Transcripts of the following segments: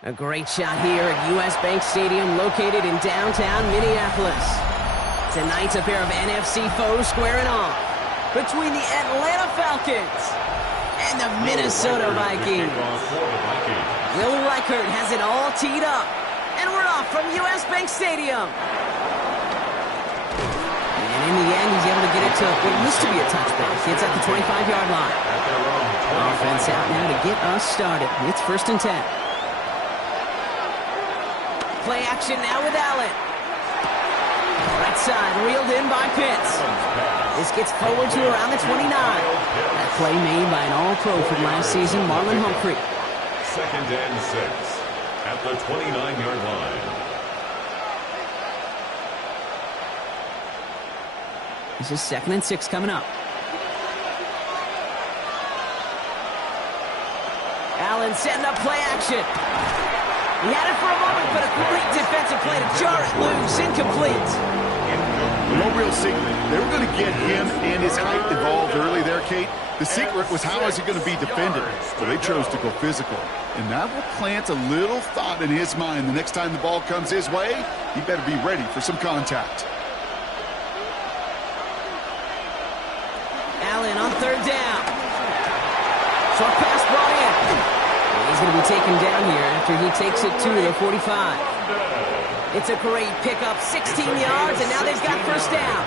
A great shot here at U.S. Bank Stadium, located in downtown Minneapolis. Tonight's a pair of NFC foes squaring off between the Atlanta Falcons and the Minnesota Vikings. Will Reichert has it all teed up, and we're off from U.S. Bank Stadium. And in the end, he's able to get it to what used to be a touchback. It's at the 25-yard line. Offense out now to get us started. It's 1st and 10. Play action now with Allen. Right side, reeled in by Pitts. This gets forward to around the 29. That play made by an all-pro from last season, Marlon Humphrey. 2nd and 6 at the 29-yard line. This is 2nd and 6 coming up. Allen setting up play action. He had it for a moment, but a great defensive play to jar it loose. Incomplete. No real secret. They were going to get him and his height involved early there, Kate. The secret was, how is he going to be defended? Well, they chose to go physical. And that will plant a little thought in his mind. The next time the ball comes his way, he better be ready for some contact. Allen on 3rd down. Short pass brought in. He's going to be taken down here after he takes it to the 45. It's a great pickup, 16 yards, and now they've got 1st down.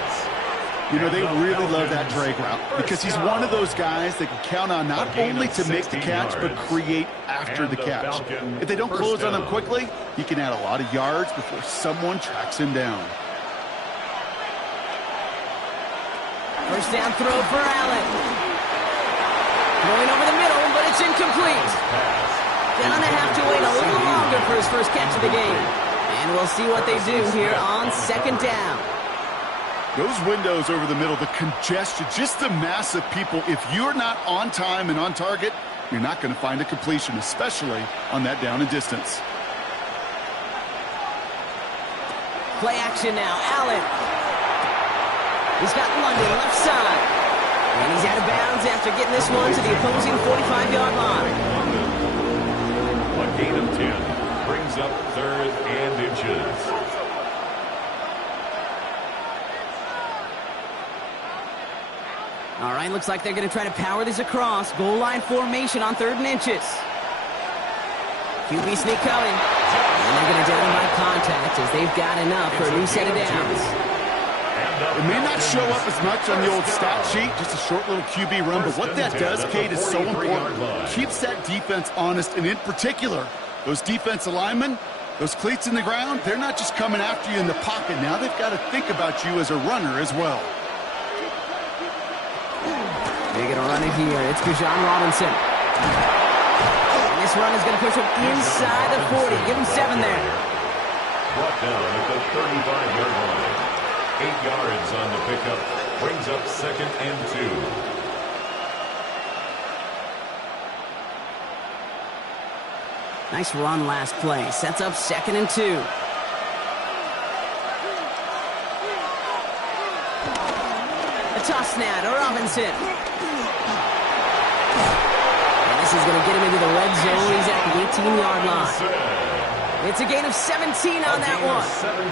You know, they really love that drag route because he's one of those guys that can count on not only to make the catch, but create after the catch. If they don't close on him quickly, he can add a lot of yards before someone tracks him down. 1st down throw for Allen. Going over the middle, but it's incomplete. Gonna have to wait a little longer for his first catch of the game. And we'll see what they do here on 2nd down. Those windows over the middle, the congestion, just the mass of people. If you're not on time and on target, you're not going to find a completion, especially on that down and distance. Play action now. Allen. He's got London left side. And he's out of bounds after getting this one to the opposing 45-yard line. A gain of 10 brings up 3rd and inches. All right, looks like they're going to try to power this across. Goal line formation on 3rd and inches. QB sneak coming. And they're going to down him by contact as they've got enough for a new set of downs. It may not show up as much on the old stat sheet, just a short little QB run, but what that does, Kate, is so important. Keeps that defense honest, and in particular, those defensive linemen, those cleats in the ground, they're not just coming after you in the pocket. Now they've got to think about you as a runner as well. They're going to run it here. It's Bijan Robinson. And this run is going to push him inside the 40. Give him 7 there. Brought down at the 35-yard line. 8 yards on the pickup. Brings up 2nd and 2. Nice run last play. Sets up 2nd and 2. A toss now to Robinson. And this is going to get him into the red zone. He's at the 18-yard line. It's a gain of 17 on that one.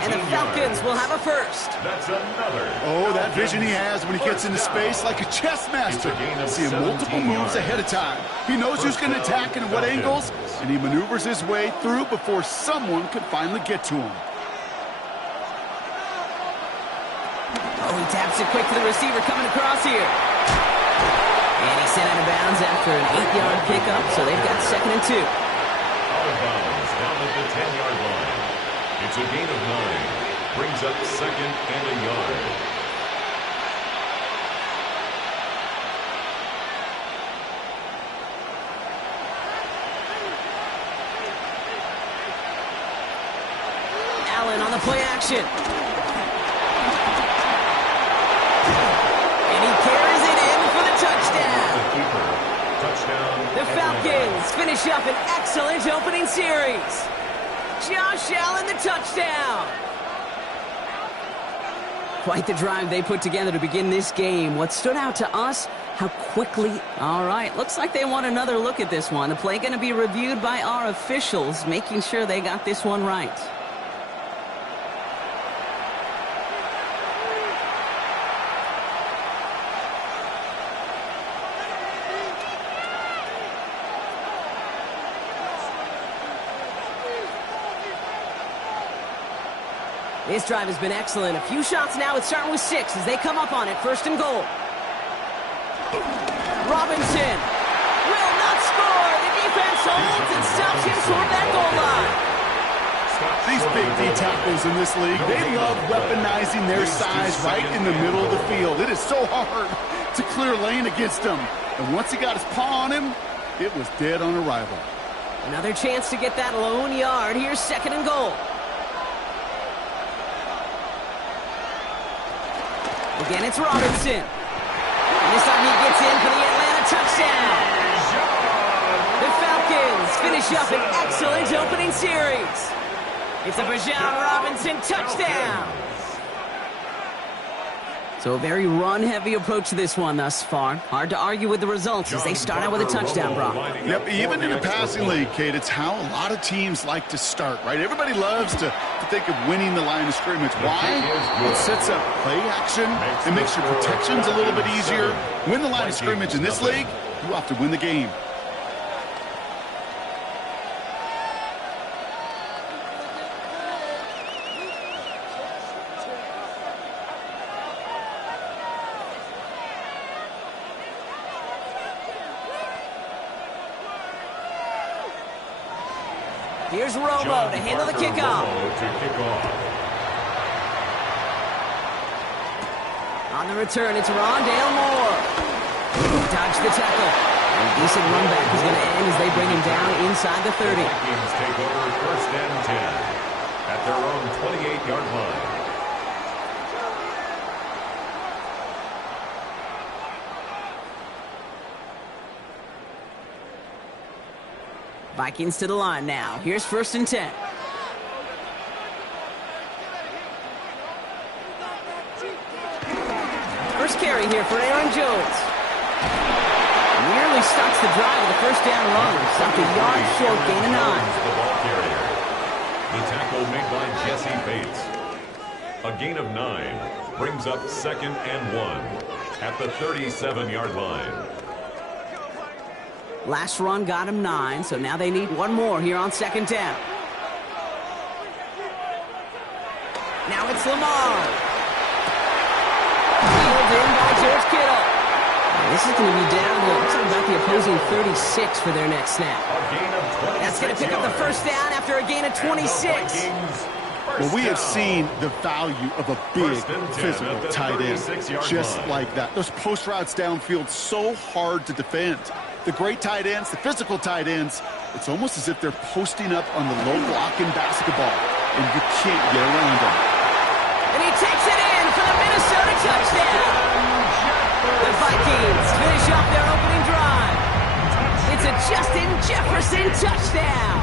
And the Falcons will have a 1st. That's another. Oh, that vision he has when he gets into space like a chess master. Seeing multiple moves ahead of time. He knows who's going to attack and at what angles, and he maneuvers his way through before someone can finally get to him. Oh, he taps it quick to the receiver coming across here. And he's sent out of bounds after an 8-yard pickup, so they've got 2nd and 2. Out of bounds, down at the 10-yard line. It's a gain of 9. Brings up 2nd and a yard. Allen on the play action. And he carries it in for the touchdown. The keeper. Touchdown. The Falcons finish up an excellent opening series. Josh Allen, the touchdown. Quite the drive they put together to begin this game. What stood out to us, how quickly... All right, looks like they want another look at this one. The play going to be reviewed by our officials, making sure they got this one right. This drive has been excellent. A few shots now. It's starting with 6 as they come up on it. First and goal. Robinson will not score. The defense holds and stops him toward that goal line. These big D tackles in this league, they love weaponizing their size right in the middle of the field. It is so hard to clear lane against him. And once he got his paw on him, it was dead on arrival. Another chance to get that lone yard. Here's second and goal. Again, it's Robinson. And this time he gets in for the Atlanta touchdown. The Falcons finish up an excellent opening series. It's a Bijan Robinson touchdown. So a very run-heavy approach to this one thus far. Hard to argue with the results as they start out with a touchdown, Brock. Yep, even in a passing league, Kate, it's how a lot of teams like to start, right? Everybody loves to think of winning the line of scrimmage. Why? It sets up play action. It makes your protections a little bit easier. Win the line of scrimmage in this league, you have to win the game. Here's Romo to handle the kickoff. On the return, it's Rondale Moore. Dodge the tackle. And a decent run back is going to end as they bring him down inside the 30. The Vikings take over first and 10 at their own 28-yard line. Vikings to the line now. Here's first and 10. First carry here for Aaron Jones. Nearly starts the drive with a first down run. Stopped a yard short, gain of 9. The ball carrier. The tackle made by Jesse Bates. A gain of 9 brings up second and 1 at the 37-yard line. Last run got him 9, so now they need one more here on second down. Now it's Lamar. Peeled in by George Kittle. This is going to be down to about the opposing 36 for their next snap. That's going to pick up the first down after a gain of 26. Well, we have seen the value of a big physical tight end just like that. Those post routes downfield, so hard to defend. The great tight ends, the physical tight ends, it's almost as if they're posting up on the low block in basketball, and you can't get around them. And he takes it in for the Minnesota touchdown. The Vikings finish off their opening drive. It's a Justin Jefferson touchdown.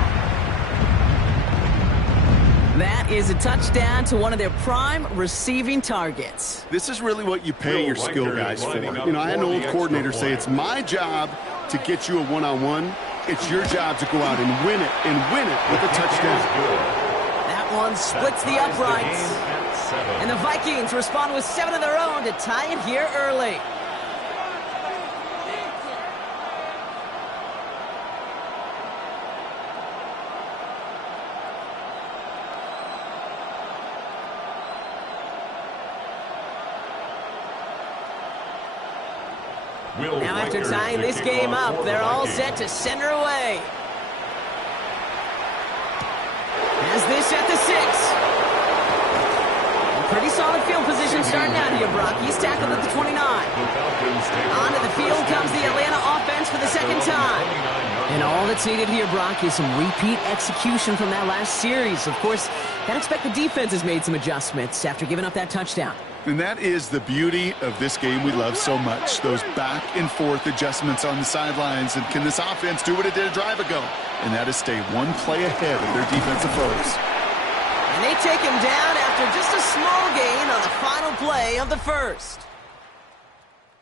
That is a touchdown to one of their prime receiving targets. This is really what you pay your skill guys for. You know, I had an old coordinator say it's my job to get you a one-on-one. It's your job to go out and win it with a touchdown. That one splits the uprights. And the Vikings respond with 7 of their own to tie it here early. Now after tying this game up, they're all set to send her away. Has this at the 6. Pretty solid field position starting out here, Brock. He's tackled at the 29. Onto the field comes the Atlanta offense for the second time. And all that's needed here, Brock, is some repeat execution from that last series. Of course, I'd expect the defense has made some adjustments after giving up that touchdown. And that is the beauty of this game we love so much, those back-and-forth adjustments on the sidelines. And can this offense do what it did a drive ago? And that is stay one play ahead of their defensive foes. And they take him down after just a small gain on the final play of the first.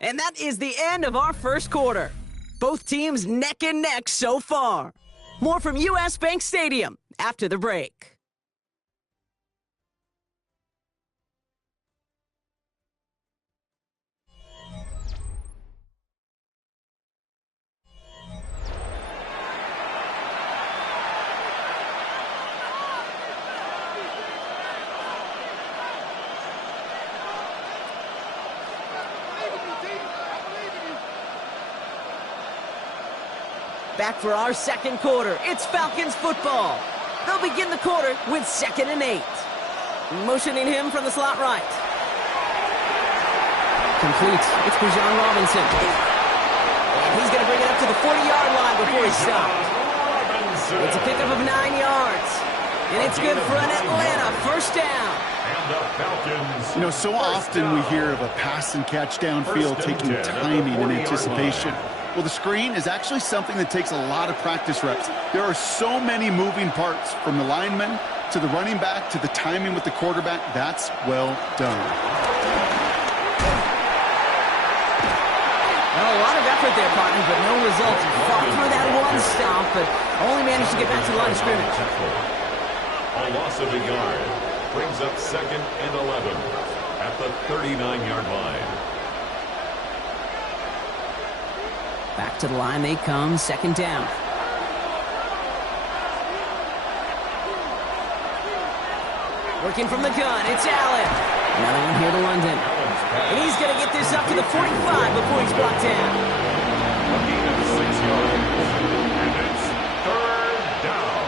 And that is the end of our first quarter. Both teams neck and neck so far. More from US Bank Stadium after the break. Back for our second quarter. It's Falcons football. They'll begin the quarter with 2nd and 8. Motioning him from the slot right. Complete. It's Bijan Robinson. And he's going to bring it up to the 40-yard line before he's stopped. It's a pickup of 9 yards. And it's good for an Atlanta first down. And the Falcons. So often we hear of a pass and catch downfield taking timing and anticipation. Well, the screen is actually something that takes a lot of practice reps. There are so many moving parts, from the lineman to the running back to the timing with the quarterback. That's well done. Well, a lot of effort there, partner, but no results. He fought through that one stop, but only managed to get back to the line of scrimmage. A loss of a yard brings up 2nd and 11 at the 39-yard line. Back to the line they come, 2nd down. Working from the gun, it's Allen. Another one here to London. And he's going to get this up to the 45 before he's blocked down. A gain of 6 yards. And it's 3rd down.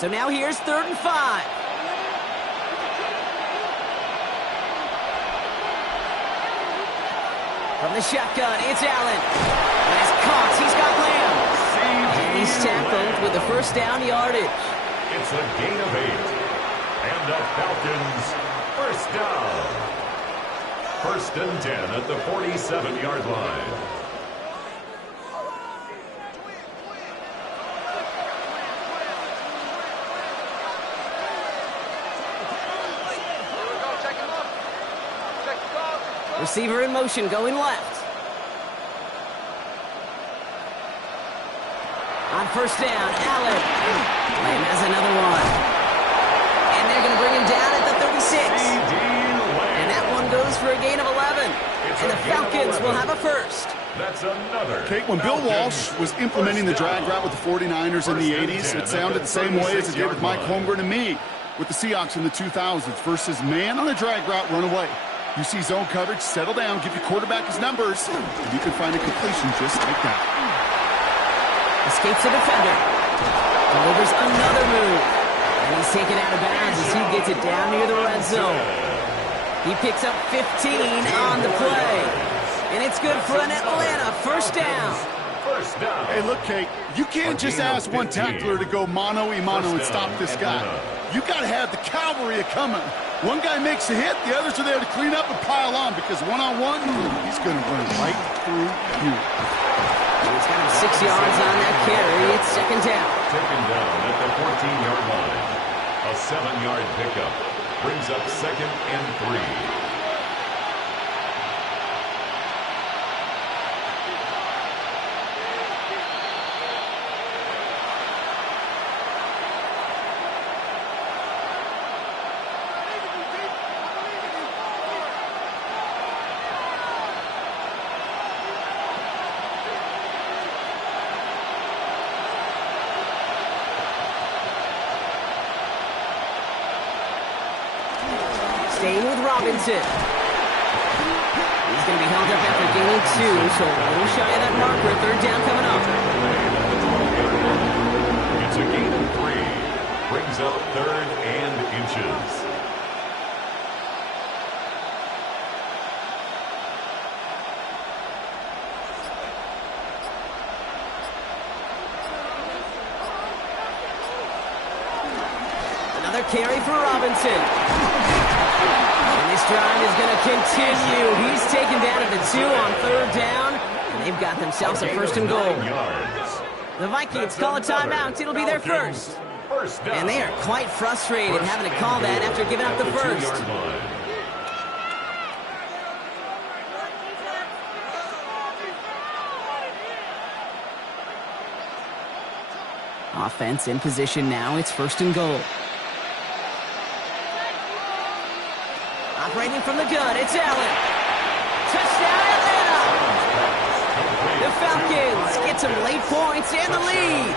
So now here's 3rd and 5. From the shotgun, it's Allen. As Cox, he's got Lamb. And he's tackled with the first down yardage. It's a gain of 8. And the Falcons first down. 1st and 10 at the 47-yard line. Receiver in motion, going left. On first down, Allen. Lamb has another one. And they're going to bring him down at the 36. And that one goes for a gain of 11. And the Falcons will have a first. That's another. Okay, when Bill Walsh was implementing the drag route with the 49ers in the 80s, it sounded the same way as it did with Mike Holmgren and me with the Seahawks in the 2000s versus man on a drag route, run away. You see zone coverage, settle down, give your quarterback his numbers, and you can find a completion just like that. Escapes the defender. Delivers another move. And he's taken out of bounds as he gets it down near the red zone. He picks up 15 on the play. And it's good for an Atlanta first down. First down. Hey, look, Kate, you can't just ask one tackler to go mano-a-mano and stop this guy. You got to have the cavalry coming. One guy makes a hit, the others are there to clean up and pile on, because one-on-one, he's going to run right through you. He's got him 6 yards on that carry. It's 2nd down. Taken down at the 14-yard line. A 7-yard pickup brings up 2nd and 3. Staying with Robinson. He's going to be held up after gaining 2, so a little shy of that marker. 3rd down coming up. It's a gain of 3. Brings up 3rd and inches. Another carry for Robinson. And this drive is going to continue. He's taken down at the 2 on 3rd down. And they've got themselves a 1st and goal. The Vikings call a timeout. It'll be their first. First down. And they are quite frustrated having to call that after giving up the first. 2-yard line. Offense in position now. It's 1st and goal. Operating from the gun, it's Allen. Touchdown, Atlanta! The Falcons get some late points and the lead.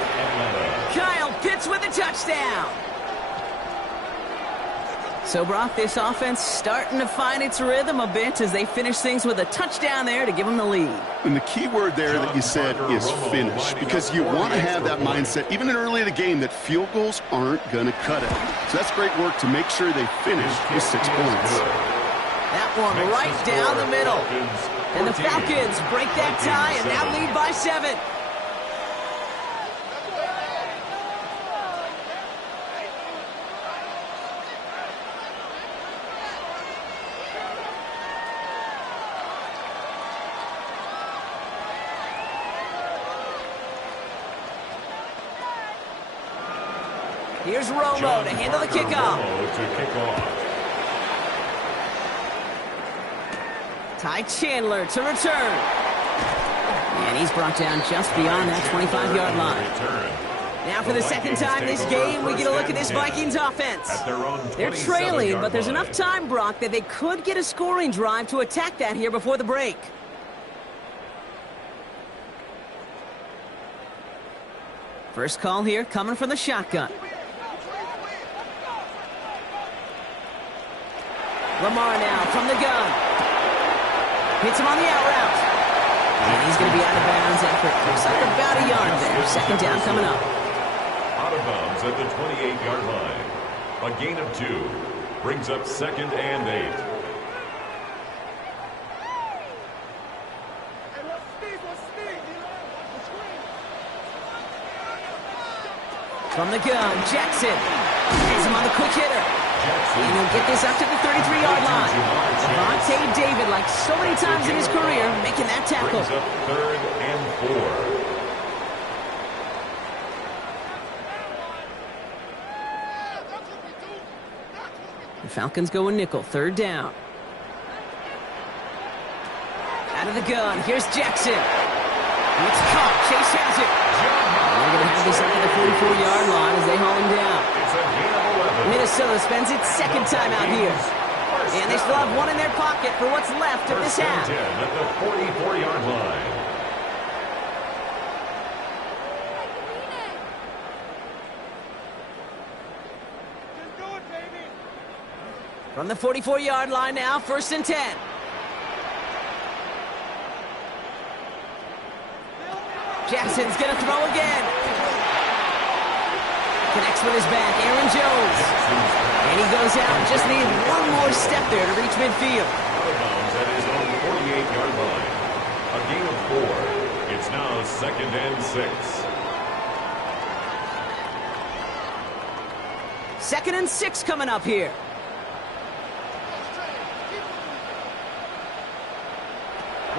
Kyle Pitts with a touchdown. So, Brock, this offense starting to find its rhythm a bit as they finish things with a touchdown there to give them the lead. And the key word there that you said is finish, because you want to have that mindset, even in early in the game, that field goals aren't going to cut it. So that's great work to make sure they finish with 6 points. That one right down the middle. And the Falcons break that tie and now lead by 7. Here's Romo to handle the kickoff. Ty Chandler to return. And he's brought down just beyond that 25-yard line. Now for the second time this game, we get a look at this Vikings offense. They're trailing, but there's enough time, Brock, that they could get a scoring drive to attack that here before the break. First call here coming from the shotgun. Lamar now from the gun. Hits him on the out route. And he's going to be out of bounds after it looks like about a yard there. Second down coming up. Out of bounds at the 28-yard line. A gain of 2. Brings up 2nd and 8. From the gun, Jackson. Hits him on the quick hitter. And he'll get this up to the 33-yard line. Devontae David, like so many times in his career, making that tackle. Brings up 3rd and 4. The Falcons going nickel, 3rd down. Out of the gun, here's Jackson. It's caught, Chase has it. And they're going to have this up to the 44-yard line as they haul him down. Minnesota spends its 2nd time out here. And they still have one in their pocket for what's left of this half. 10 at the 44-yard line. From the 44-yard line now, 1st and 10. Jackson's going to throw again. Connects with his back, Aaron Jones. And he goes out, just needs one more step there to reach midfield. Out of bounds at his own 48-yard line. A gain of 4. It's now 2nd and 6. 2nd and 6 coming up here.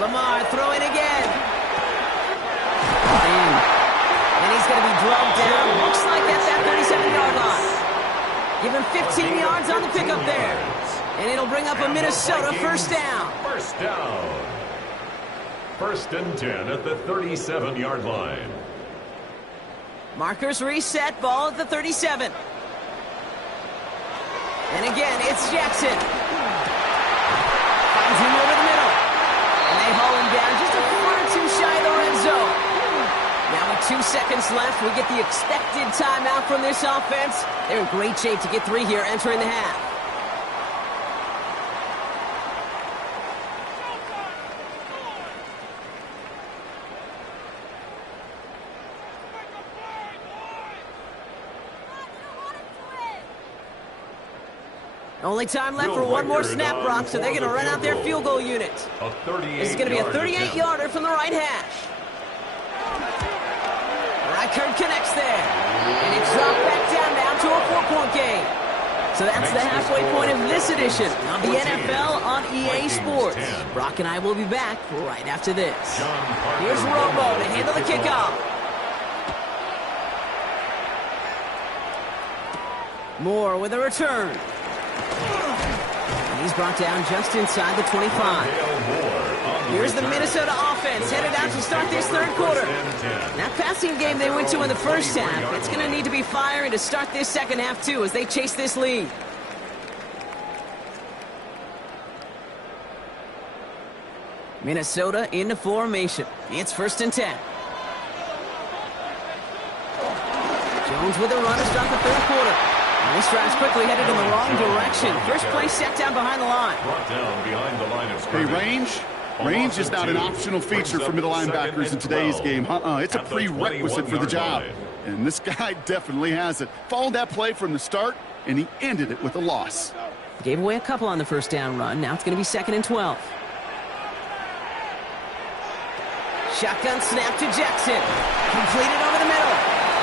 Lamar throwing again. And he's going to be drugged down. Looks like that's that 37-yard line. Give him 15 yards on the pickup there. And it'll bring up a Minnesota 1st down. 1st down. 1st and 10 at the 37-yard line. Markers reset, ball at the 37. And again, it's Jackson. Finds him over the middle. And they haul him down just a foot or two shy of the red zone. Now with 2 seconds left, we get the expected timeout from this offense. They're in great shape to get 3 here entering the half. Only time left for one more snap, Brock, so they're going to run out their field goal unit. This is going to be a 38-yarder from the right hash. Reichard connects there. And it's dropped back down now to a 4-point game. So that's the halfway point of this edition of the NFL on EA Sports. Brock and I will be back right after this. Here's Romo to handle the kickoff. Moore with a return. And he's brought down just inside the 25. Here's the Minnesota offense headed out to start this third quarter. That passing game they went to in the first half, it's going to need to be firing to start this second half too as they chase this lead. Minnesota into formation. It's 1st and 10. Jones with a run to start the third quarter. And this drive's quickly headed in the wrong direction. First play set down behind the line. Brought down behind the line of Hey, scrimmage. range is not an optional feature for middle linebackers in today's game. It's a prerequisite for the job. And this guy definitely has it. Followed that play from the start, and he ended it with a loss. Gave away a couple on the first down run. Now it's going to be 2nd and 12. Shotgun snap to Jackson. Completed over the middle.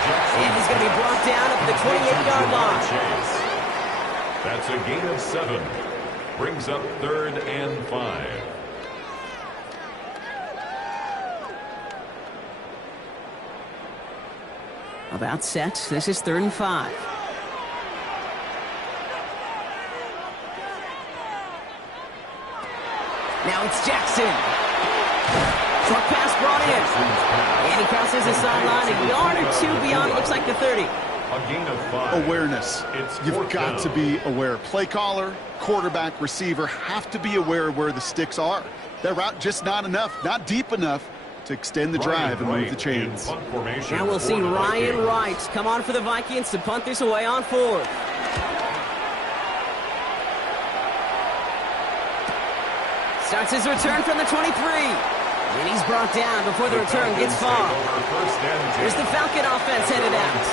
And he's going to be brought down at the 28-yard line. That's a gain of 7. Brings up 3rd and 5. About set. This is 3rd and 5. Now it's Jackson. Short pass brought in. And he crosses the sideline a yard or 2 beyond, it looks like the 30. A gain of 5. Awareness. You've got to be aware. Play caller, quarterback, receiver have to be aware of where the sticks are. That route just not enough, not deep enough to extend the drive and move the chains. Now we'll see Ryan Wright come on for the Vikings to punt this away on 4th. Starts his return from the 23. And he's brought down before the return gets far. Here's the Falcon offense headed out.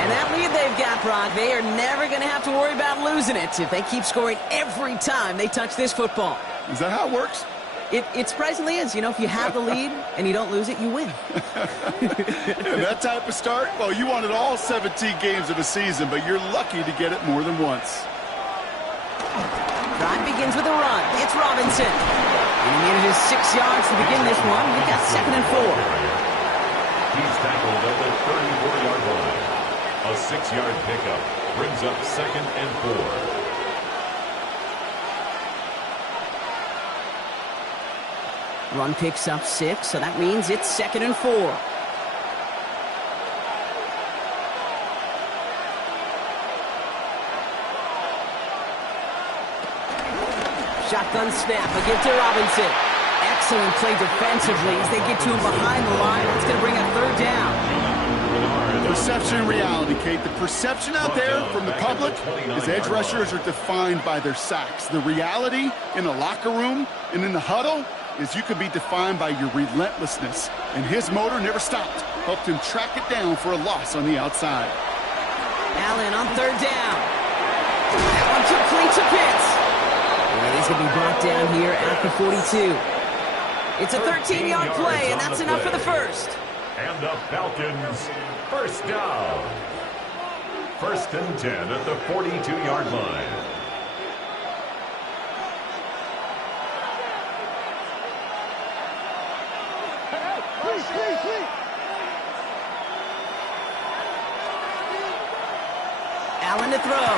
And that lead they've got, Brock, they are never going to have to worry about losing it if they keep scoring every time they touch this football. Is that how it works? It surprisingly is. You know, if you have the lead and you don't lose it, you win. And that type of start, well, you wanted all 17 games of a season, but you're lucky to get it more than once. Drive begins with a run. It's Robinson. And he needed his 6 yards to begin this one. We've got 2nd and 4. He's tackled at the 34-yard line. A 6-yard pickup brings up 2nd and 4. Run picks up 6, so that means it's 2nd and 4. Shotgun snap, a give to Robinson. Excellent play defensively as they get to him behind the line. It's going to bring a 3rd down. Perception and reality, Kate. The perception out there from the public is edge rushers are defined by their sacks. The reality in the locker room and in the huddle is you could be defined by your relentlessness. And his motor never stopped. Helped him track it down for a loss on the outside. Allen on 3rd down. That one complete to Pitts. And he's going to be brought down here at the 42. It's a 13-yard play, and that's enough for the first. And the Falcons, 1st down. 1st and 10 at the 42-yard line. Allen to throw.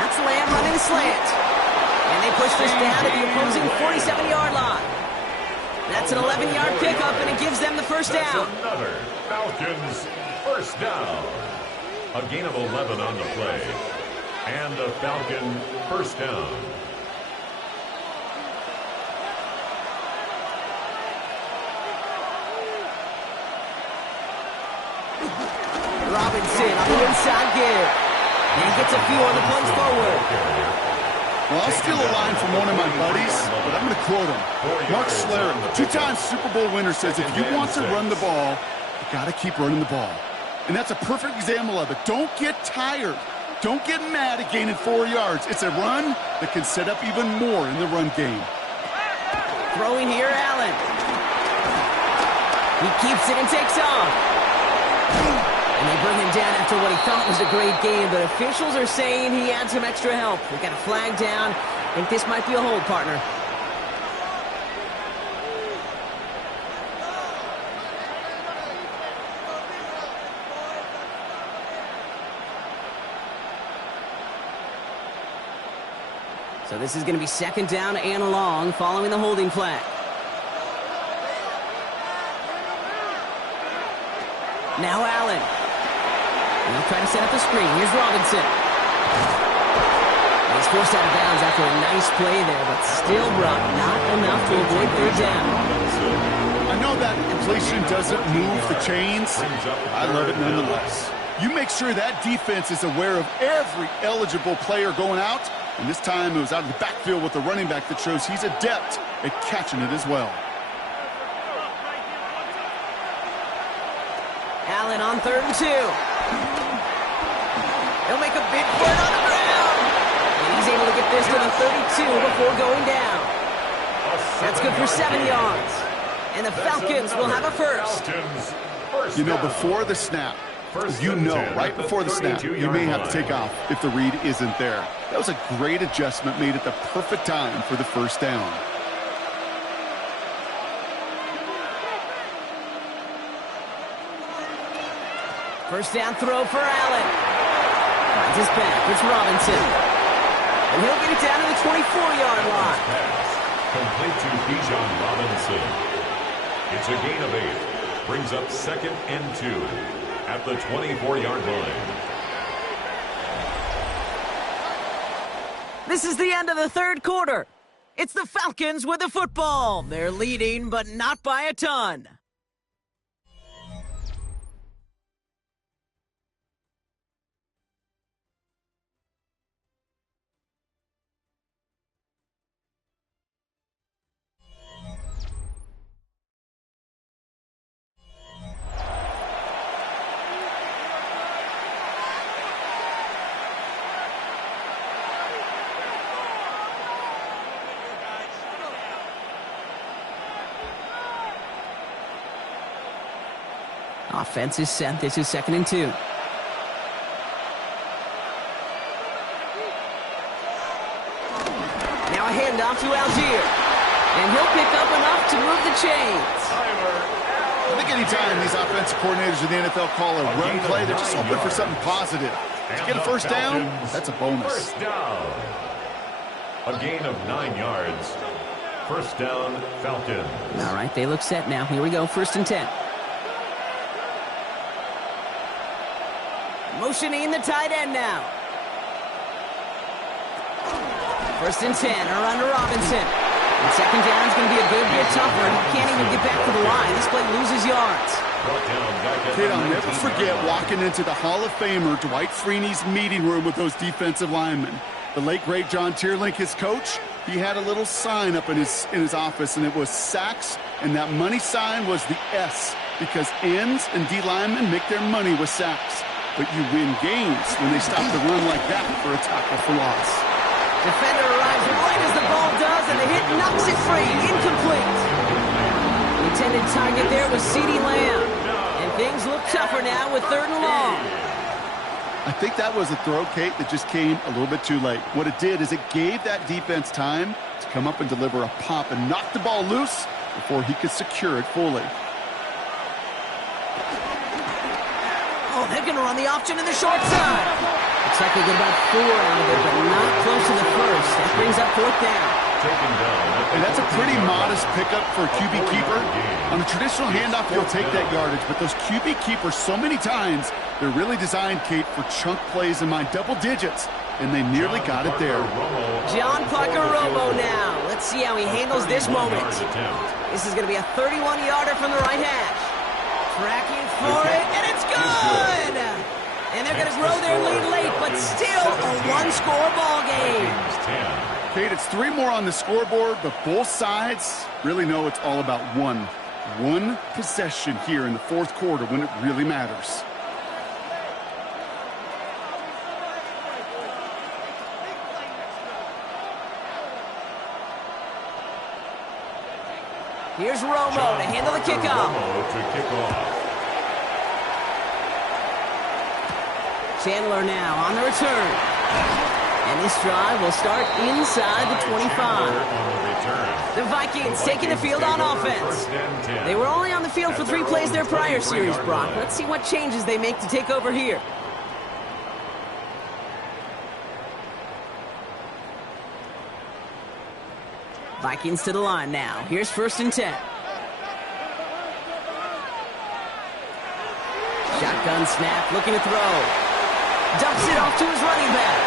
That's Lamb running the slant. And they push this down to the opposing 47-yard line. That's an 11-yard pickup, and it gives them the 1st down. That's another Falcons 1st down. A gain of 11 on the play. And a Falcon 1st down. Robinson on the inside give. And gets a few on the punch forward. Well, I'll steal a line from one of my buddies, but I'm going to quote him. Mark Schlereth, 2-time Super Bowl winner, says if you want to run the ball, you got to keep running the ball. And that's a perfect example of it. Don't get tired. Don't get mad at gaining 4 yards. It's a run that can set up even more in the run game. Throwing here, Allen. He keeps it and takes off. And they bring him down after what he thought was a great game, but officials are saying he had some extra help. They got a flag down. I think this might be a hold, partner. So this is going to be second down and long following the holding flag. Now Allen. They'll try to set up a screen. Here's Robinson. He's forced out of bounds after a nice play there, but still, Brock, not enough to avoid third down. I know that completion doesn't move the chains. I love it nonetheless. You make sure that defense is aware of every eligible player going out, and this time it was out of the backfield with the running back that shows he's adept at catching it as well. Allen on 3rd and 2. He'll make a big play on the ground. And he's able to get this to the 32 before going down. That's good for 7 yards. And the Falcons will have a first. You know, before the snap, right before the snap, you may have to take off if the read isn't there. That was a great adjustment made at the perfect time for the first down. First down throw for Allen. Finds his back. It's Robinson. And he'll get it down to the 24-yard line. Complete to Bijan Robinson. It's a gain of 8. Brings up 2nd and 2 at the 24-yard line. This is the end of the third quarter. It's the Falcons with the football. They're leading, but not by a ton. Offense is set. This is 2nd and 2. Now a handoff to Algier. And he'll pick up enough to move the chains. I think anytime these offensive coordinators in the NFL call a run play, they're just hoping for something positive. To get a first down, that's a bonus. First down. A gain of 9 yards. First down, Falcons. All right, they look set now. Here we go, 1st and 10. Motioning the tight end now. 1st and 10, a run to Robinson. And second down is going to be a good bit tougher. He can't even get back to the line. This play loses yards. Kid, I'll never forget walking into the Hall of Famer Dwight Freeney's meeting room with those defensive linemen. The late, great John Tierlink, his coach, he had a little sign up in his office, and it was sacks, and that money sign was the S, because ends and D linemen make their money with sacks. But you win games when they stop the run like that for a tackle for loss. Defender arrives right as the ball does, and the hit knocks it free. Incomplete. The intended target there was CeeDee Lamb. And things look tougher now with 3rd and long. I think that was a throw, Kate, that just came a little bit too late. What it did is it gave that defense time to come up and deliver a pop and knock the ball loose before he could secure it fully. Oh, they're going to run the option in the short side. Looks like they get about 4 out of it, but not close to the first. That brings up 4th down. And that's a pretty modest pickup for a QB keeper. On a traditional handoff, you'll take that yardage, but those QB keepers, so many times, they're really designed, Kate, for chunk plays in my double digits, and they nearly got it there. John Parker Romo now. Let's see how he handles this moment. This is going to be a 31-yarder from the right hash. Tracking for it, and it's good! And they're going to grow their lead late, but still a one-score ball game. Kate, it's 3 more on the scoreboard, but both sides really know it's all about one possession here in the 4th quarter when it really matters. Here's Romo to handle the kickoff. Chandler now on the return. And this drive will start inside the 25. The Vikings taking the field on offense. They were only on the field for 3 plays their prior series, Brock. Let's see what changes they make to take over here. Vikings to the line now. Here's 1st and 10. Shotgun snap, looking to throw. Dumps it off to his running back.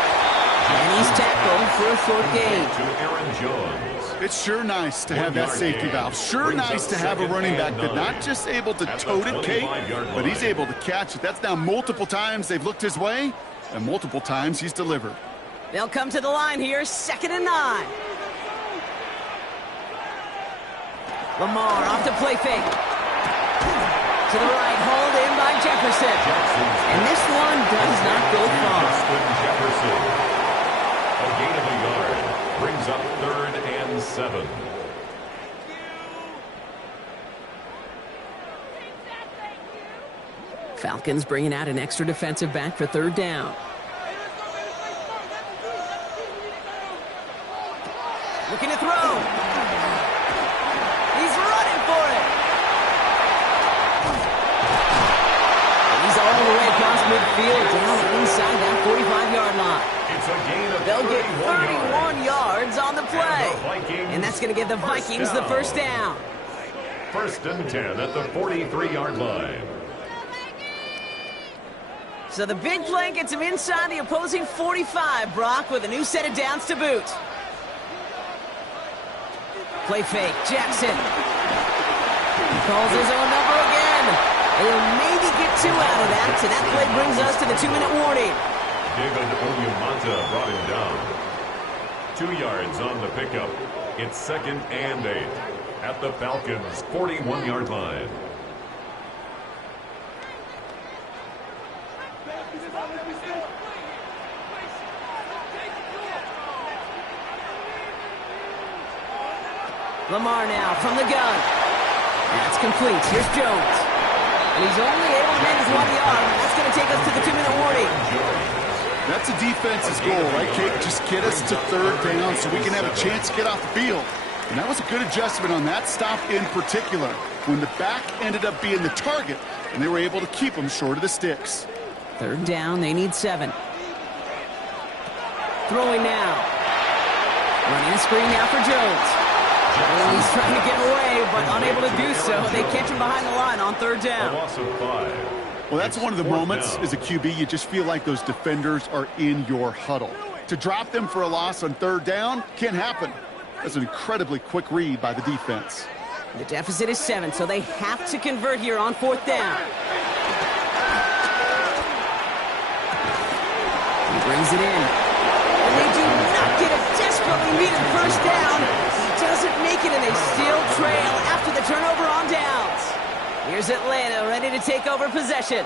And he's tackled for a short gain. To Aaron Jones. It's sure nice to have that safety valve. Sure nice to have a running back that's not just able to tote it, Kate, but he's able to catch it. That's now multiple times they've looked his way, and multiple times he's delivered. They'll come to the line here, 2nd and 9. Lamar off the play fake. To the right, hauled in by Jefferson. And this one does not go far. Jefferson. A gain of a yard brings up 3rd and 7. Falcons bringing out an extra defensive back for 3rd down. Looking to throw. He's running for it. And he's all the way across midfield, down inside that 45-yard line. It's a gain of They'll get 31 yards on the play. And that's going to give the Vikings the 1st down. 1st and 10 at the 43-yard line. So the big play gets him inside the opposing 45, Brock, with a new set of downs to boot. Play fake, Jackson. Calls his own number again. He'll maybe get 2 out of that, so that play brings us to the 2-minute warning. David Onyemata brought him down. 2 yards on the pickup. It's 2nd and 8 at the Falcons' 41-yard line. Lamar now from the gun. That's complete. Here's Jones. And he's only able to manage 1 yard. That's going to take us to the 2-minute warning. That's a defense's goal, right, Kate? Just get us to 3rd down so we can have a chance to get off the field. And that was a good adjustment on that stop in particular, when the back ended up being the target, and they were able to keep him short of the sticks. 3rd down, they need 7. Throwing now. Running a screen now for Jones. And he's trying to get away, but unable to do so. They catch him behind the line on 3rd down. A loss of 5. Well, that's one of the moments as a QB, you just feel like those defenders are in your huddle. To drop them for a loss on 3rd down can't happen. That's an incredibly quick read by the defense. The deficit is 7, so they have to convert here on 4th down. He brings it in. And they do not get a desperately needed 1st down. He doesn't make it, and they still trail after the turnover on downs. Here's Atlanta ready to take over possession.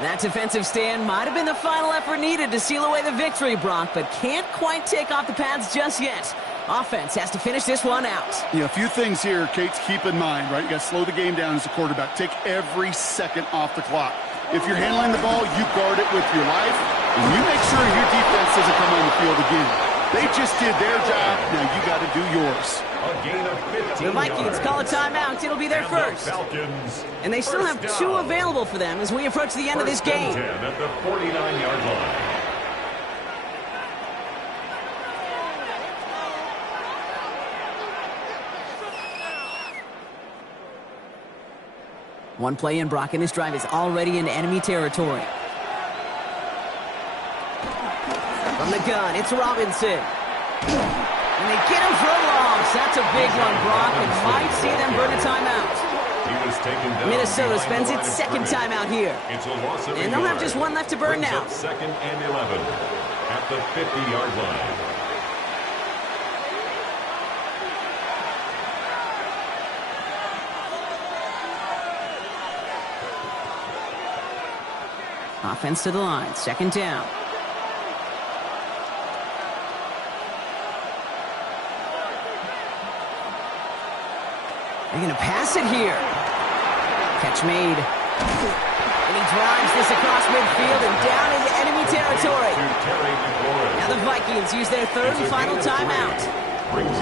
That defensive stand might have been the final effort needed to seal away the victory, Brock, but can't quite take off the pads just yet. Offense has to finish this one out. Yeah, a few things here, Kate, to keep in mind, right? You got to slow the game down as a quarterback. Take every second off the clock. If you're handling the ball, you guard it with your life, and you make sure your defense doesn't come on the field again. They just did their job. Now you got to do yours. A gain of 15 The Vikings call a timeout. It'll be their first. And they still have 2 available for them as we approach the end of this game. 10 at the 49-yard line. One play in, Brock, and this drive is already in enemy territory. From the gun, it's Robinson. And they get him for a loss. That's a big one, Brock, and might see them burn a timeout. He was taken down. Minnesota spends its 2nd timeout here. It's a loss of and they'll have just 1 left to burn now. 2nd and 11 at the 50-yard line. Offense to the line, 2nd down. They're going to pass it here. Catch made. And he drives this across midfield and down into enemy territory. Now the Vikings use their 3rd and final timeout.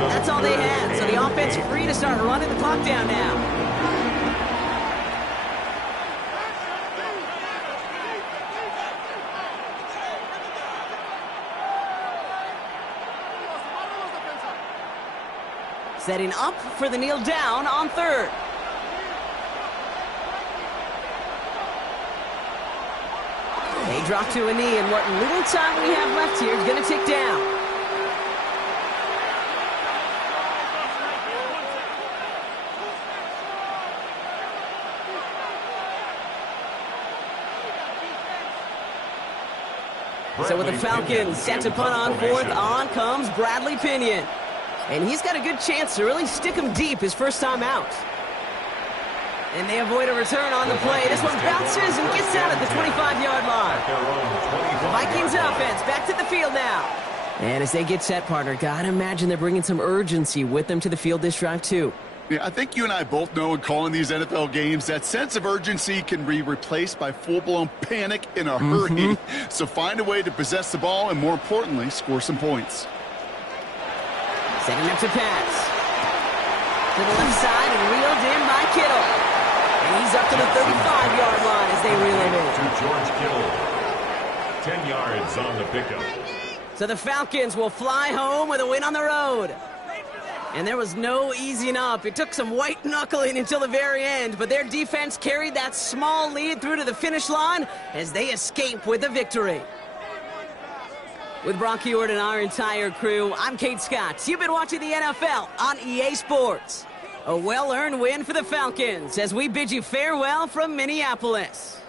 That's all they had, so the offense free to start running the clock down now. Setting up for the kneel down on third. They drop to a knee, and what little time we have left here is going to tick down. So with the Falcons set to punt on fourth, on comes Bradley Pinion. And he's got a good chance to really stick him deep his first time out. And they avoid a return on the play. This one bounces and gets out at the 25-yard line. The Vikings offense back to the field now. And as they get set, partner, gotta imagine they're bringing some urgency with them to the field this drive, too. Yeah, I think you and I both know in calling these NFL games that sense of urgency can be replaced by full-blown panic in a hurry. So find a way to possess the ball and, more importantly, score some points. Setting up to pass. To the left side and reeled in by Kittle. And he's up to the 35-yard line as they reel him in. To George Kittle. 10 yards on the pickup. So the Falcons will fly home with a win on the road. And there was no easing up. It took some white knuckling until the very end, but their defense carried that small lead through to the finish line as they escape with a victory. With Brock Huard and our entire crew, I'm Kate Scott. You've been watching the NFL on EA Sports. A well-earned win for the Falcons as we bid you farewell from Minneapolis.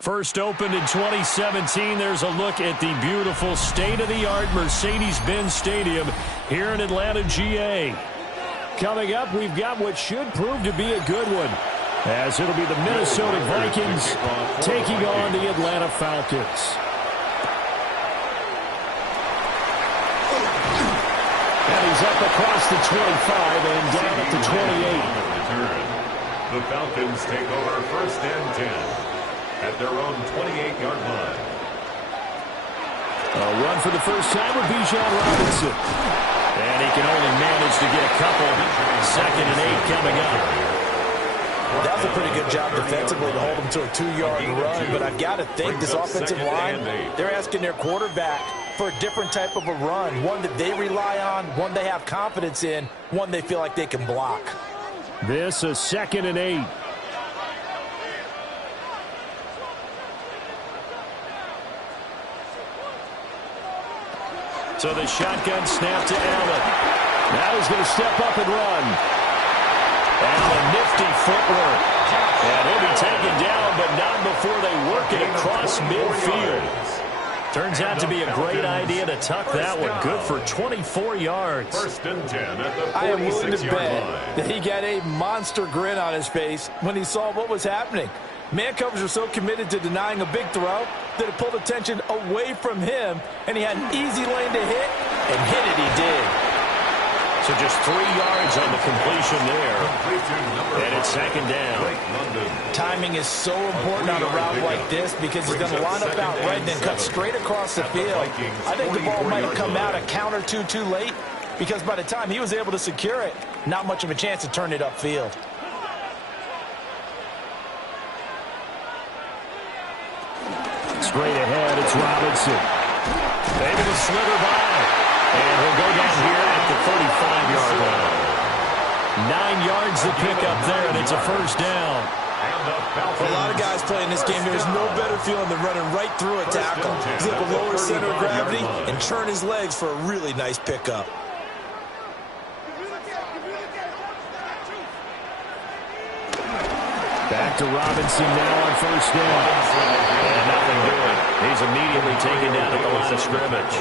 First opened in 2017, there's a look at the beautiful state-of-the-art Mercedes-Benz Stadium here in Atlanta, GA. Coming up, we've got what should prove to be a good one, as it'll be the Minnesota Vikings taking on the Atlanta Falcons. And he's up across the 25 and down at the 28. The Falcons take over first and 10. At their own 28-yard line. A run for the first time with Bijan Robinson. And he can only manage to get a couple. Second and 8 coming up. That was a pretty good job defensively to hold him to a 2-yard run, but I've got to think this offensive line, they're asking their quarterback for a different type of a run, one that they rely on, one they have confidence in, one they feel like they can block. This is second and 8. So the shotgun snap to Allen. Now he's going to step up and run. Allen, nifty footwork. And he'll be taken down, but not before they work it across midfield. Turns out to be a great idea to tuck that one. Good for 24 yards. First and 10 at the 46-yard line. I am willing to bet that he got a monster grin on his face when he saw what was happening. Man coverage was so committed to denying a big throw that it pulled attention away from him, and he had an easy lane to hit, and hit it he did. So just 3 yards on the completion there, and it's second down. Timing is so important on a route like this because he's going to line up out right and then cut straight across the field. I think the ball might have come out a count or two too late because by the time he was able to secure it, not much of a chance to turn it upfield. Straight ahead, it's Robinson. Able to slither by. And he'll go down here at the 35-yard line. 9 yards to pick up there, and it's a first down. For a lot of guys playing this game, there's no better feeling than running right through a tackle. He's able to lower center of gravity and turn his legs for a really nice pickup. Back to Robinson now on first down. And nothing doing. He's immediately taken down at the line of scrimmage.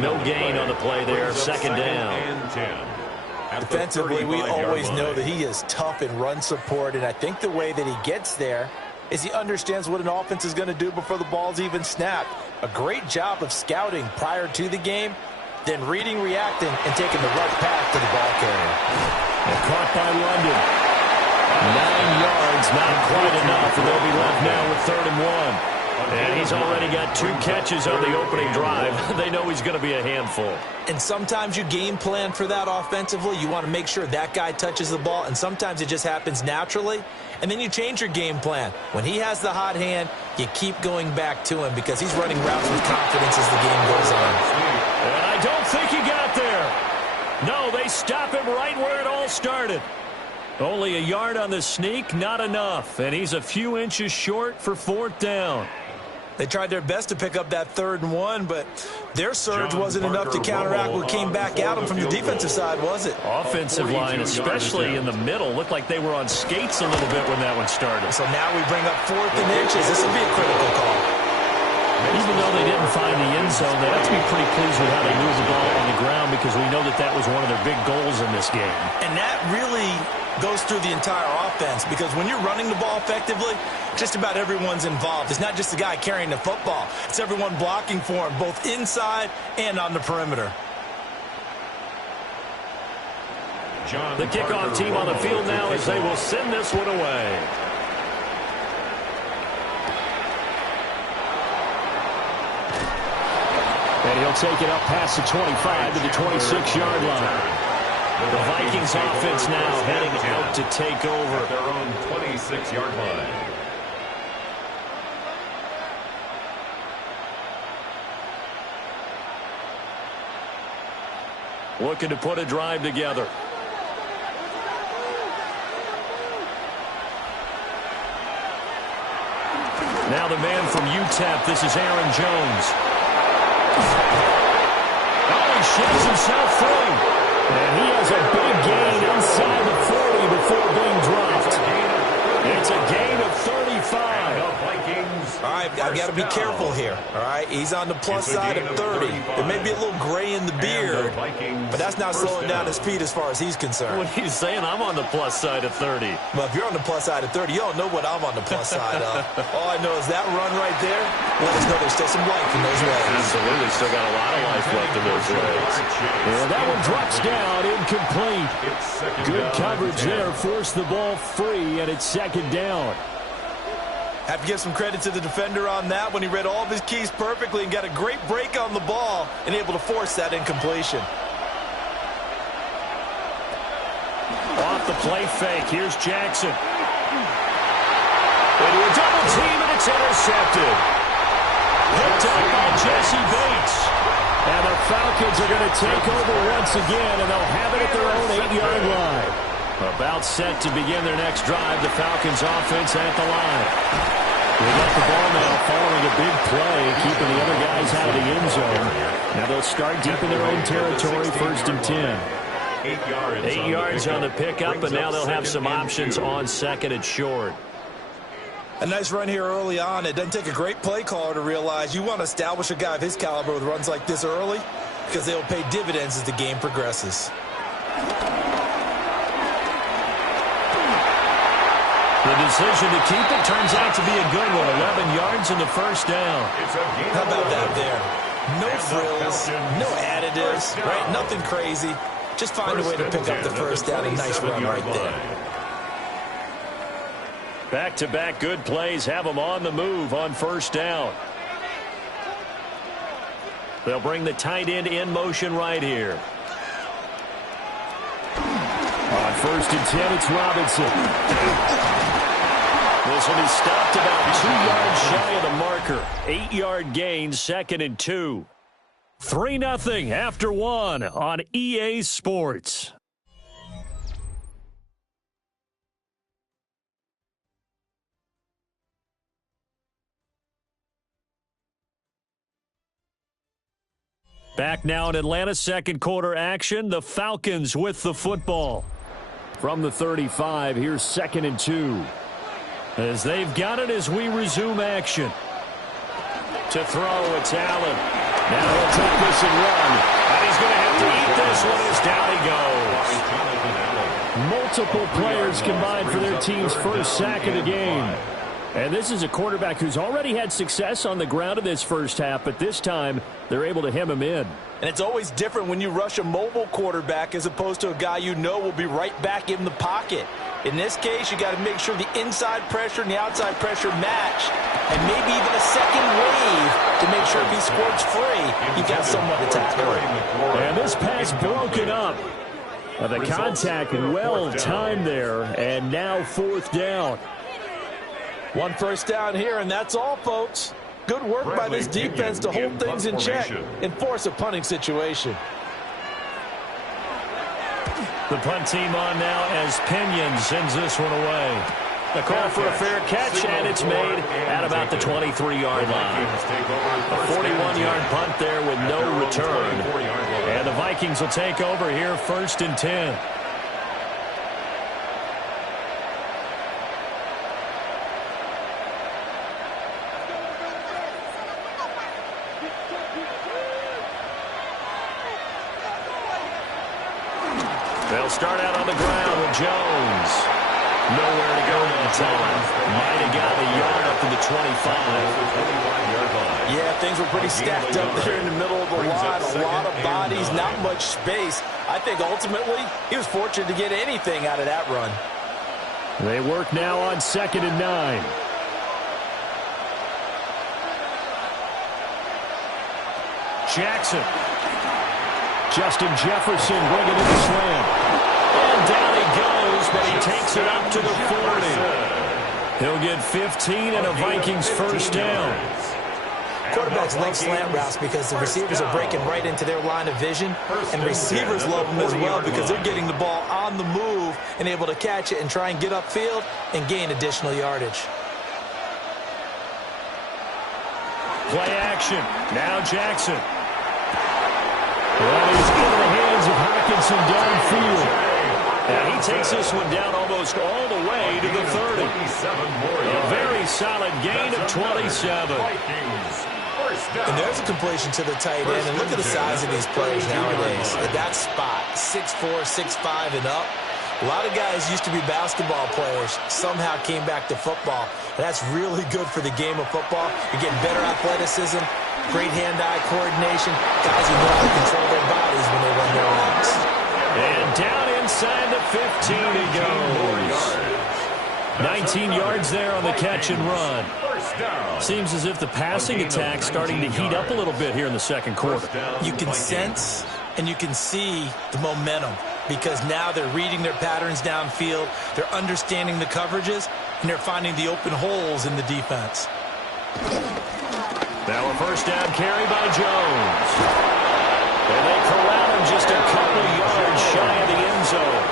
No gain on the play there. Second down. Defensively, we always know that he is tough in run support, and I think the way that he gets there is he understands what an offense is going to do before the ball's even snapped. A great job of scouting prior to the game, then reading, reacting, and taking the right path to the ball carrier. And caught by London. 9 yards, not quite enough, and they'll be left now with 3rd and 1. And he's already got 2 catches on the opening drive. They know he's going to be a handful. And sometimes you game plan for that offensively. You want to make sure that guy touches the ball, and sometimes it just happens naturally. And then you change your game plan. When he has the hot hand, you keep going back to him because he's running routes with confidence as the game goes on. And I don't think he got there. No, they stop him right where it all started. Only a yard on the sneak, not enough. And he's a few inches short for 4th down. They tried their best to pick up that 3rd and 1, but their surge wasn't enough to counteract what came back at them from the defensive side, was it? Offensive line, especially in the middle, looked like they were on skates a little bit when that one started. So now we bring up 4th and inches. This will be a critical call. Even though they didn't find the end zone, they have to be pretty pleased with how they moved the ball on the ground because we know that that was one of their big goals in this game. And that really goes through the entire offense because when you're running the ball effectively, just about everyone's involved. It's not just the guy carrying the football. It's everyone blocking for him, both inside and on the perimeter. The kickoff team on the field now as they will send this one away. And he'll take it up past the 25 to the 26-yard line. The Vikings offense now heading out to take over at their own 26-yard line. Looking to put a drive together. Now the man from UTEP, this is Aaron Jones. Oh, he shakes himself free. And he has a big gain inside the 40 before being dropped. It's a gain of 35. All right, I've got to be careful here. All right, he's on the plus side of 30. There may be a little gray in the beard, but that's not slowing down his speed as far as he's concerned. What he's saying, I'm on the plus side of 30. Well, if you're on the plus side of 30, you don't know what I'm on the plus side of. All I know is that run right there, let us know there's still some life in those legs. Absolutely, still got a lot of life left in those legs. Well, that one drops down, incomplete. Good coverage there, forced the ball free, and it's second down. Have to give some credit to the defender on that when he read all of his keys perfectly and got a great break on the ball and able to force that incompletion. Off the play fake. Here's Jackson. Into a double team, and it's intercepted. Picked up by Jesse Bates. And the Falcons are going to take over once again, and they'll have it at their own 8-yard line. About set to begin their next drive, the Falcons offense at the line. They got the ball now following a big play, keeping the other guys out of the end zone. Now they'll start deep in their own territory, 1st and 10. 8 yards on the pickup, and now they'll have some options on 2nd and short. A nice run here early on. It doesn't take a great play caller to realize you want to establish a guy of his caliber with runs like this early because they will pay dividends as the game progresses. The decision to keep it turns out to be a good one. 11 yards in the first down. How about that there? No frills, no additives, right? Nothing crazy. Just find a way to pick up the first down. A nice run right there. Back-to-back good plays have them on the move on 1st down. They'll bring the tight end in motion right here. On 1st and 10, it's Robinson. This will be stopped about 2 yards shy of the marker. 8-yard gain, 2nd and 2. 3-0 after 1 on EA Sports. Back now in Atlanta, 2nd quarter action. The Falcons with the football. From the 35, here's 2nd and 2. As they've got it as we resume action. To throw, it's Allen. Now he'll take this and run. And he's going to have to eat this one as down he goes. Multiple players combined for their team's first sack of the game. And this is a quarterback who's already had success on the ground in this first half, but this time they're able to hem him in. And it's always different when you rush a mobile quarterback as opposed to a guy you know will be right back in the pocket. In this case, you got to make sure the inside pressure and the outside pressure match, and maybe even a second wave to make sure if he squirts free, you got someone to tackle him. And this pass broken up. The contact well timed there, and now 4th down. 1 first down here, and that's all, folks. Good work by this defense to hold things in check and force a punting situation. The punt team on now as Pinion sends this one away. The call for a fair catch, and it's made at about the 23-yard line. A 41-yard punt there with no return. And the Vikings will take over here, 1st and 10. They'll start out on the ground with Jones. Nowhere to go that time. Might have got a yard up to the 25. Yeah, things were pretty stacked up there in the middle of the line. A lot of bodies, not much space. I think ultimately he was fortunate to get anything out of that run. They work now on 2nd and 9. Jackson. Justin Jefferson bringing in the slam. And down he goes, but he takes it up to the 40. He'll get 15 and a Vikings first down. Quarterbacks love slant routes because the receivers are breaking right into their line of vision, and receivers love them as well because they're getting the ball on the move and able to catch it and try and get upfield and gain additional yardage. Play action. Now Jackson. That is in the hands of Hockenson downfield. And he takes this one down almost all the way to the 30. A very solid gain of 27. And there's a completion to the tight end. And look at the size of these players nowadays. At that spot, 6'4", 6'5", and up. A lot of guys used to be basketball players, somehow came back to football. And that's really good for the game of football. You're getting better athleticism, great hand-eye coordination, guys who know how to control their bodies when they run their routes. And down inside the 15 he goes. 19 yards there on the catch and run. Seems as if the passing attack's starting to heat up a little bit here in the second quarter. You can sense and you can see the momentum because now they're reading their patterns downfield, they're understanding the coverages, and they're finding the open holes in the defense. Now a first down carry by Jones. And they corral him just a couple yards shy of the end zone.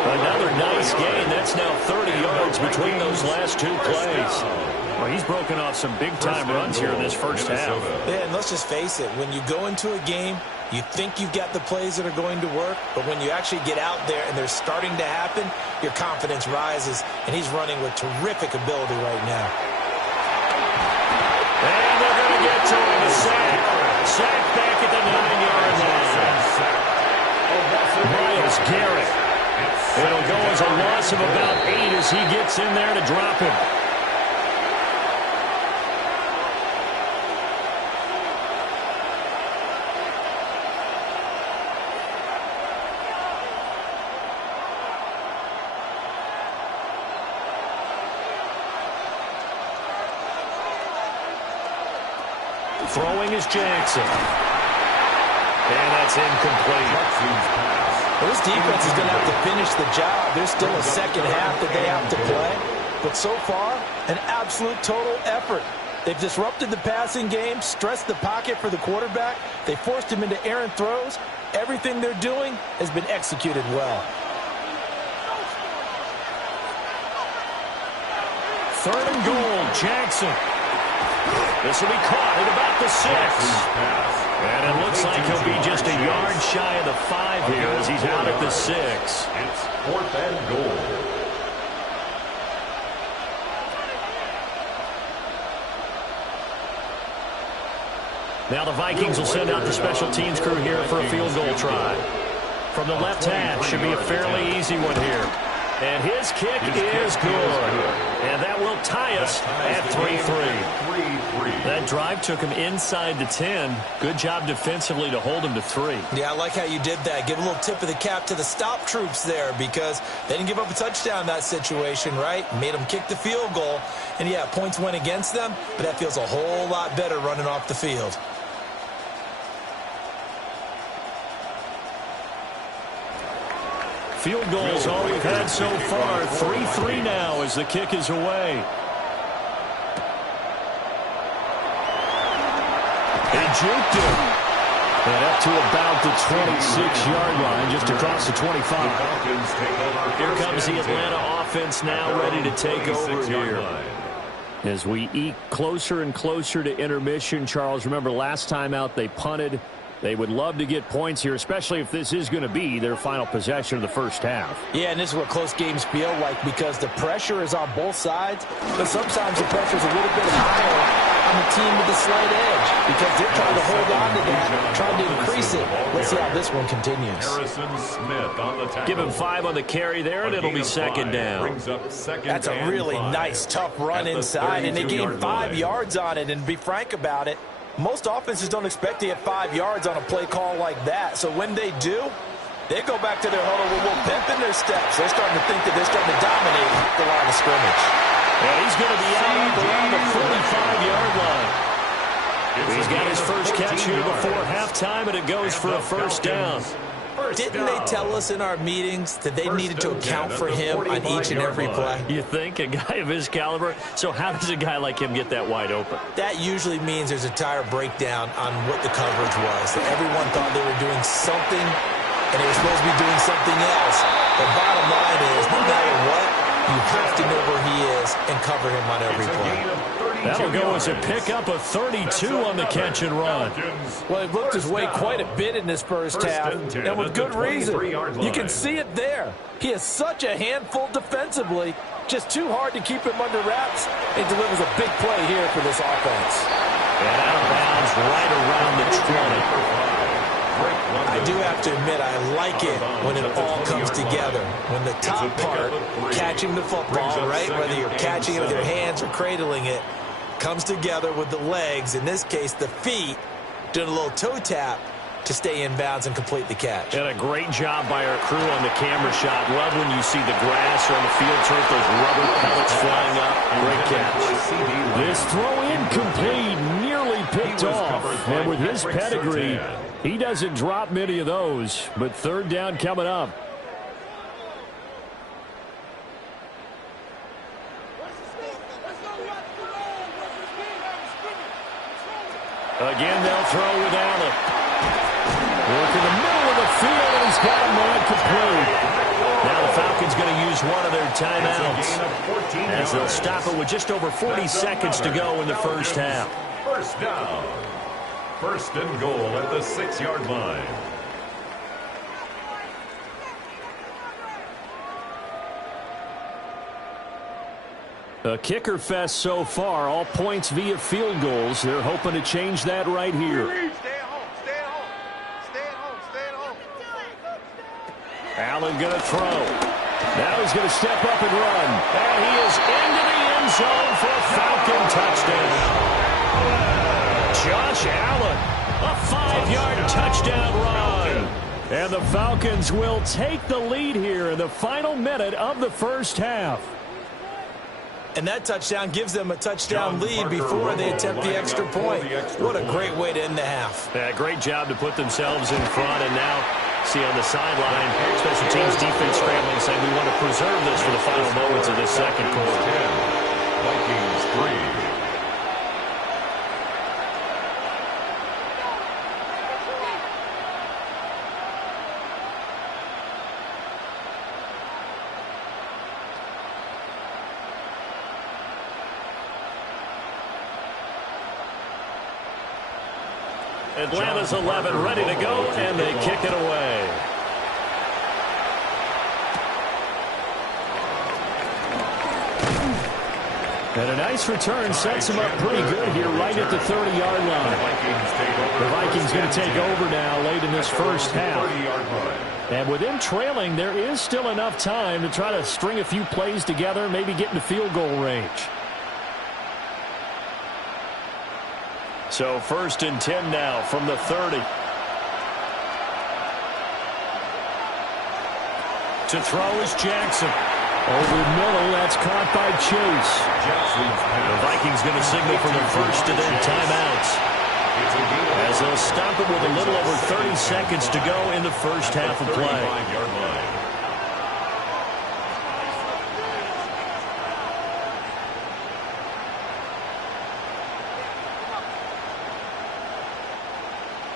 Another nice gain. That's now 30 yards between those last two plays. Well, he's broken off some big-time runs here in this first half. Yeah, and let's just face it. When you go into a game, you think you've got the plays that are going to work, but when you actually get out there and they're starting to happen, your confidence rises, and he's running with terrific ability right now. And they're going to get to him, a sack. Sack back at the 9-yard line. Myles Garrett. It'll go as a loss of about 8 as he gets in there to drop him. Throwing is Jackson. And that's incomplete. Well, this defense is going to have to finish the job. There's still a second half that they have to play. But so far, an absolute total effort. They've disrupted the passing game, stressed the pocket for the quarterback. They forced him into errant throws. Everything they're doing has been executed well. Third and goal, Jackson. This will be caught at about the 6. And it looks like he'll be just a yard shy of the 5 here as he's out at the 6. It's 4th and goal. Now the Vikings will send out the special teams crew here for a field goal try. From the left half, should be a fairly easy one here. And his kick is good. And that will tie us at 3-3. That drive took him inside the 10. Good job defensively to hold him to 3. Yeah, I like how you did that. Give a little tip of the cap to the stop troops there because they didn't give up a touchdown in that situation, right? Made them kick the field goal. And, yeah, points went against them, but that feels a whole lot better running off the field. Field goals all we've had so far. 3-3 now as the kick is away. He juked him. And up to about the 26-yard line, just across the 25. Here comes the Atlanta offense now ready to take over here. As we eke closer and closer to intermission, Charles, remember last time out they punted. They would love to get points here, especially if this is going to be their final possession of the first half. Yeah, and this is what close games feel like because the pressure is on both sides, but sometimes the pressure is a little bit higher on the team with the slight edge because they're trying to hold on to that, trying to increase it. Let's see how this one continues. Harrison Smith on the tackle. Give him 5 on the carry there, and it'll be second down. That's a really nice, tough run inside, and they gained 5 yards on it. And to be frank about it, most offenses don't expect to get 5 yards on a play call like that. So when they do, they go back to their huddle with a little pimp in their steps. They're starting to think that they're starting to dominate the line of scrimmage. And he's going to be out around the 45-yard line. He's got his first catch here before halftime, and it goes for a first down. Didn't they tell us in our meetings that they needed to account for him on each and every play? You think? A guy of his caliber? So how does a guy like him get that wide open? That usually means there's a entire breakdown on what the coverage was. Everyone thought they were doing something, and they were supposed to be doing something else. The bottom line is, no matter what, you have to know where he is and cover him on every play. That'll go as a pickup of 32 on the catch and run. Well, he looked his way quite a bit in this first half, and with good reason. You can see it there. He is such a handful defensively, just too hard to keep him under wraps, and delivers a big play here for this offense. And out of bounds right around the 20. I do have to admit, I like it when it all comes together. When the top part, catching the football, right, whether you're catching it with your hands or cradling it, comes together with the legs, in this case the feet, doing a little toe tap to stay in bounds and complete the catch. And a great job by our crew on the camera shot. Love when you see the grass or on the field turf, those rubber pellets flying up. Great catch. This throw incomplete, nearly picked off. And with his pedigree, he doesn't drop many of those. But third down coming up. Again, they'll throw with Allen. Work in the middle of the field, and he's got a man complete. Now the Falcons going to use one of their timeouts as they'll stop it with just over 40 seconds to go in the first half. First down. First and goal at the 6-yard line. A kicker fest so far, all points via field goals. They're hoping to change that right here. Stay at home, stay at home, stay at home, stay at home. Allen going to throw. Now he's going to step up and run. And he is into the end zone for a Falcon touchdown. Josh Allen, a 5-yard touchdown run. And the Falcons will take the lead here in the final minute of the first half. And that touchdown gives them a touchdown lead before they attempt the extra point. What a great way to end the half. Yeah, great job to put themselves in front. And now, see on the sideline, special teams defense scrambling, saying we want to preserve this for the final moments of this second quarter. Vikings 3. Atlanta's 11 ready to go, and they kick it away. And a nice return sets him up pretty good here right at the 30-yard line. The Vikings going to take over now late in this first half. And with them trailing, there is still enough time to try to string a few plays together, maybe get into field goal range. So first and 10 now from the 30. To throw is Jackson. Over middle, that's caught by Chase. The Vikings going to signal for their first of their timeouts, as they'll stop it with a little over 30 seconds to go in the first half of play.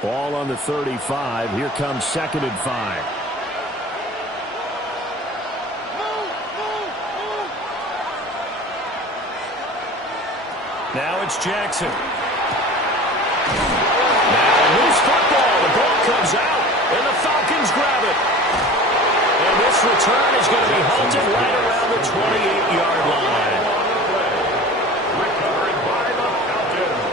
Ball on the 35. Here comes second and 5. Now it's Jackson. Now loose football. The return is going to be halted right around the 28-yard line. Recovered by the Falcons.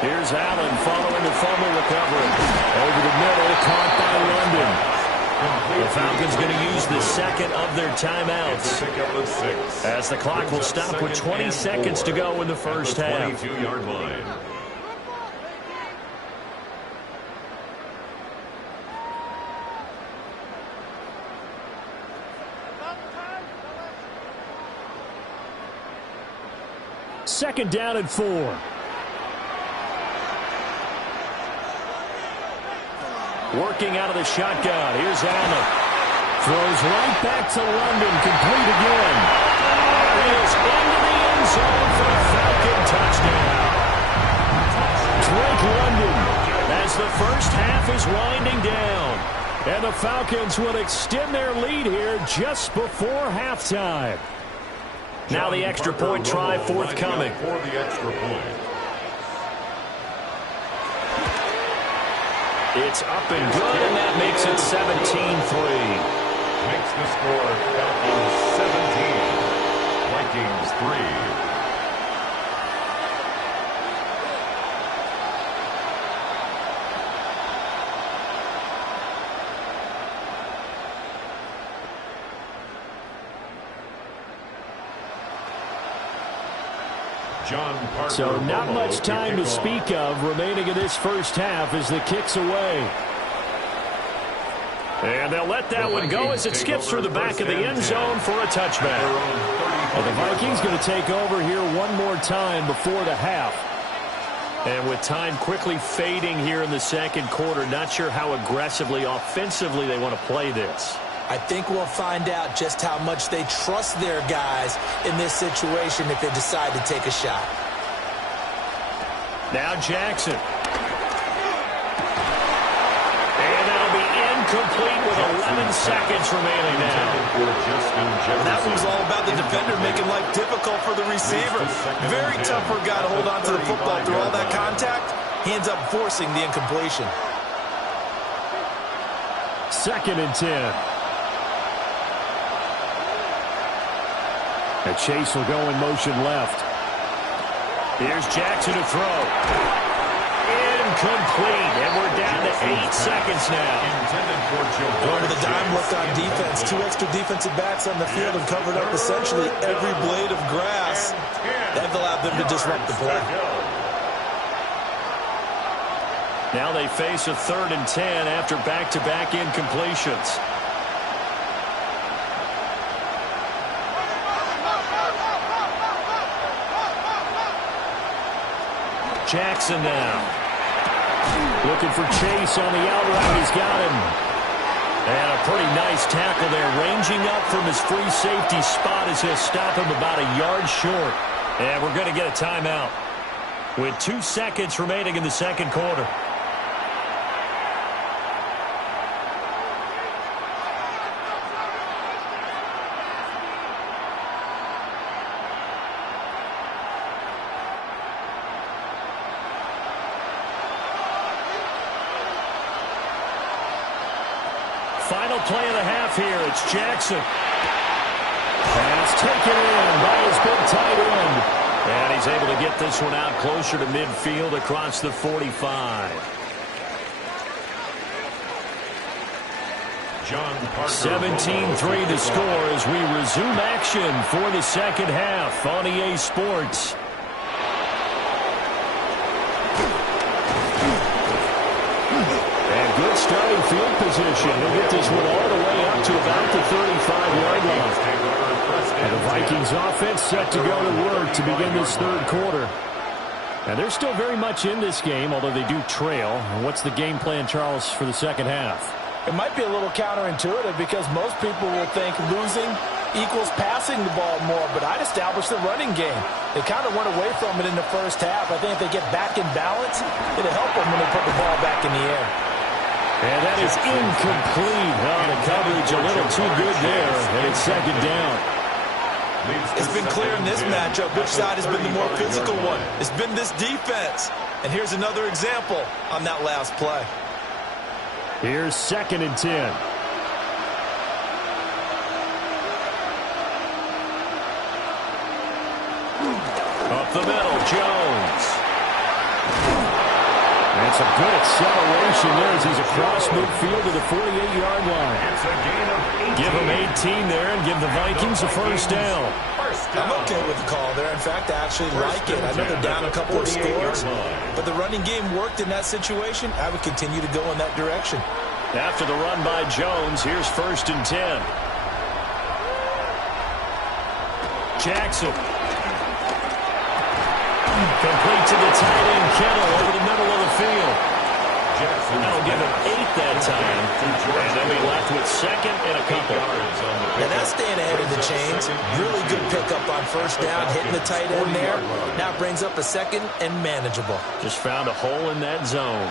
Here's Allen following the fumble recovery. Over the middle, caught by London. The Falcons going to use the second of their timeouts, as the clock will stop with 20 seconds to go in the first half. 22-yard line. Second down and 4. Working out of the shotgun. Here's Allen. Throws right back to London. Complete again. There he is into the end zone for a Falcon touchdown. Drake London, as the first half is winding down. And the Falcons will extend their lead here just before halftime. Now the extra point try forthcoming. For the extra point. It's up and good, and that makes it 17-3. Makes the score Falcons 17, Vikings 3. So not much time to speak of remaining in this first half as the kick's away. And they'll let that one go as it skips through the back of the end zone for a touchback. And the Vikings going to take over here one more time before the half. And with time quickly fading here in the second quarter, not sure how aggressively, offensively they want to play this. I think we'll find out just how much they trust their guys in this situation if they decide to take a shot. Now Jackson. And that'll be incomplete with 11 seconds remaining now. That was all about the defender making life difficult for the receiver. Very tough for a guy to hold on to the football through all that contact. He ends up forcing the incompletion. Second and 10. And Chase will go in motion left. Here's Jackson to throw. Incomplete. And we're down to 8 seconds now. Going with a dime look on defense. 2 extra defensive backs on the field and covered up essentially every blade of grass. That allowed them to disrupt the play. Now they face a 3rd and 10 after back-to-back incompletions. Jackson now. Looking for Chase on the out route. He's got him. And a pretty nice tackle there. Ranging up from his free safety spot as he'll stop him about a yard short. And we're going to get a timeout with 2 seconds remaining in the second quarter. Final play of the half here. It's Jackson. Pass taken in by his big tight end. And he's able to get this one out closer to midfield across the 45. 17-3 to score as we resume action for the second half on EA Sports. Good starting field position. He'll get this one all the way up to about the 35-yard line. And the Vikings offense set to go to work to begin this third quarter. And they're still very much in this game, although they do trail. What's the game plan, Charles, for the second half? It might be a little counterintuitive because most people will think losing equals passing the ball more, but I'd establish the running game. They kind of went away from it in the first half. I think if they get back in balance, it'll help them when they put the ball back in the air. And that is incomplete. Oh, the coverage a little too good there, and it's second down. It's been clear in this matchup which side has been the more physical one. It's been this defense. And here's another example on that last play. Here's 2nd and 10. Up the middle, Jones. And some good acceleration there as he's across midfield to the 48-yard line. It's a gain of 18. Give him 18 there and give the Vikings a first down. I'm okay with the call there. In fact, I actually like it. I know they're down a couple of scores, but the running game worked in that situation. I would continue to go in that direction. After the run by Jones, here's 1st and 10. Jackson. Complete to the tight end, Kittle, over the middle of the field. That'll give him 8 that time. And they'll be left with 2nd and a couple. And that's staying ahead of the chains. Really good pickup on 1st down, hitting the tight end there. Now brings up a 2nd and manageable. Just found a hole in that zone.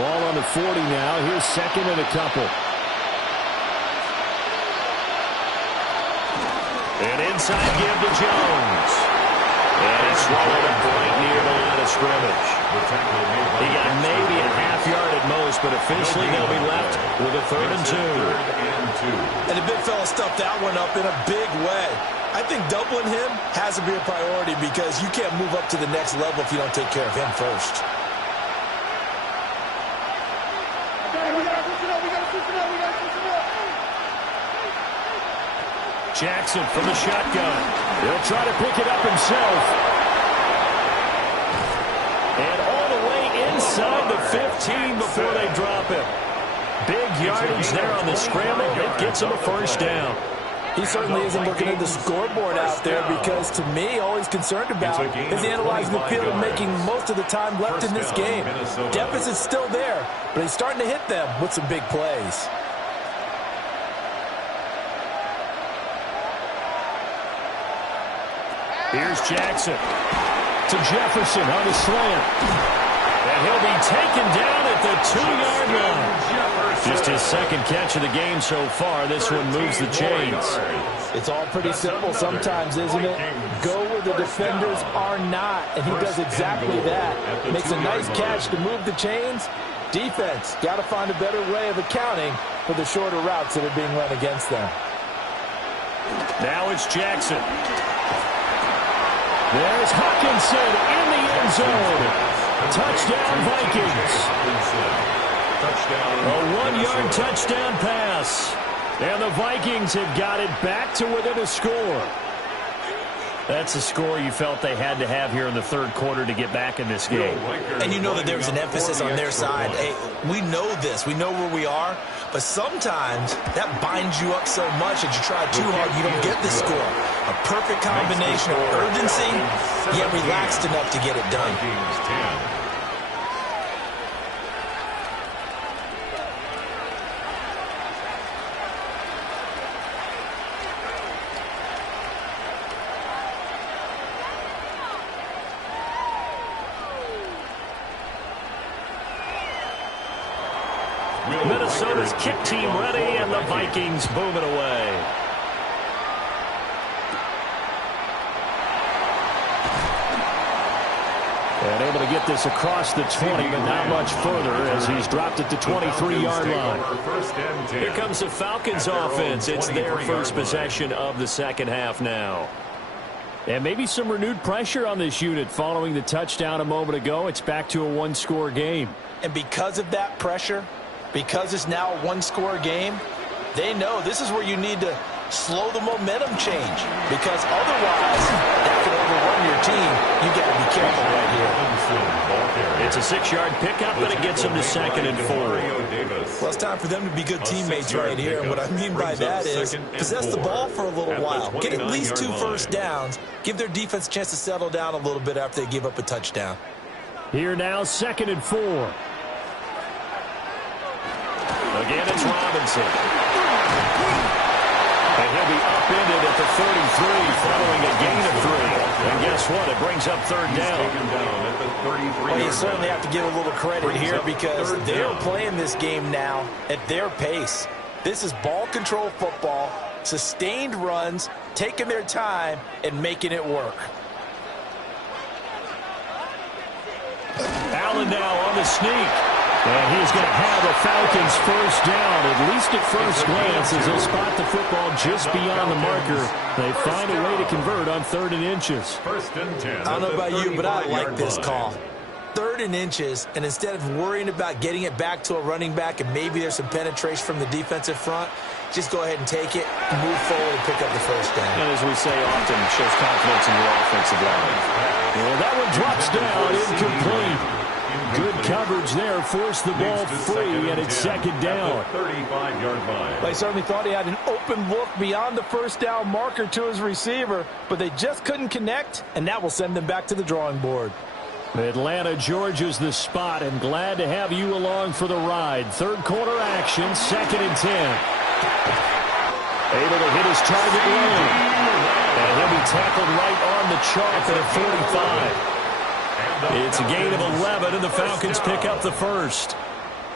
Ball on the 40 now. Here's 2nd and a couple. And inside give to Jones. And he swallowed it right near the line of scrimmage. He got maybe a half yard at most, but officially they'll be left with a 3rd and 2. And the big fella stuffed that one up in a big way. I think doubling him has to be a priority because you can't move up to the next level if you don't take care of him first. Jackson from the shotgun. He'll try to pick it up himself. And all the way inside the 15 before they drop him. Big yardage there on the scramble. It gets him a 1st down. He certainly isn't looking at the scoreboard out there because, to me, all he's concerned about is analyzing the field and making most of the time left in this game. Deficit's still there, but he's starting to hit them with some big plays. Here's Jackson to Jefferson on the slant. And he'll be taken down at the 2-yard line. Just his 2nd catch of the game so far. This one moves the chains. It's all pretty simple sometimes, isn't it? Go where the defenders are not, and he does exactly that. Makes a nice catch to move the chains. Defense, got to find a better way of accounting for the shorter routes that are being run against them. Now it's Jackson. There's Hawkinson in the end zone. Touchdown, Vikings. A 1-yard touchdown pass. And the Vikings have got it back to within a score. That's a score you felt they had to have here in the 3rd quarter to get back in this game. And you know that there's an emphasis on their side. Hey, we know this. We know where we are. But sometimes that binds you up so much that you try too hard, you don't get the score. A perfect combination of urgency, yet relaxed enough to get it done. Minnesota's kick team ready, and the Vikings boom it away. And able to get this across the 20, but not much further as he's dropped it to 23-yard line. Here comes the Falcons offense. It's their first possession of the 2nd half now. And maybe some renewed pressure on this unit following the touchdown a moment ago. It's back to a 1-score game. And because of that pressure, because it's now a 1-score game, they know this is where you need to slow the momentum change, because otherwise that can overrun your team. You got to be careful right here. It's a 6-yard pickup, but it gets them to 2nd and 4. Well, it's time for them to be good teammates right here, and what I mean by that is possess the ball for a little while, get at least 2 first downs, give their defense a chance to settle down a little bit after they give up a touchdown. Here now, 2nd and 4. Again, it's Robinson. And he'll be upended at the 33 following a gain of 3. And guess what? It brings up 3rd down. Well, you certainly have to give a little credit here because they're playing this game now at their pace. This is ball control football, sustained runs, taking their time, and making it work. Allen now on the sneak. And he's going to have a Falcons first down, at least at first glance, as they spot the football just beyond the marker. They find a way to convert on 3rd and inches. First and 10. I don't know about you, but I like this call. 3rd and inches, and instead of worrying about getting it back to a running back and maybe there's some penetration from the defensive front, just go ahead and take it, move forward, and pick up the first down. And as we say often, shows confidence in your offensive line. Well, that one drops down, incomplete. Good coverage there, forced the ball free, and it's 2nd down. 35-yard line. They certainly thought he had an open look beyond the first down marker to his receiver, but they just couldn't connect, and that will send them back to the drawing board. Atlanta, Georgia's the spot, and glad to have you along for the ride. 3rd quarter action, 2nd and 10. Able to hit his target lane. And he'll be tackled right on the chalk at a 45. It's a gain of 11, and the Falcons pick up the first.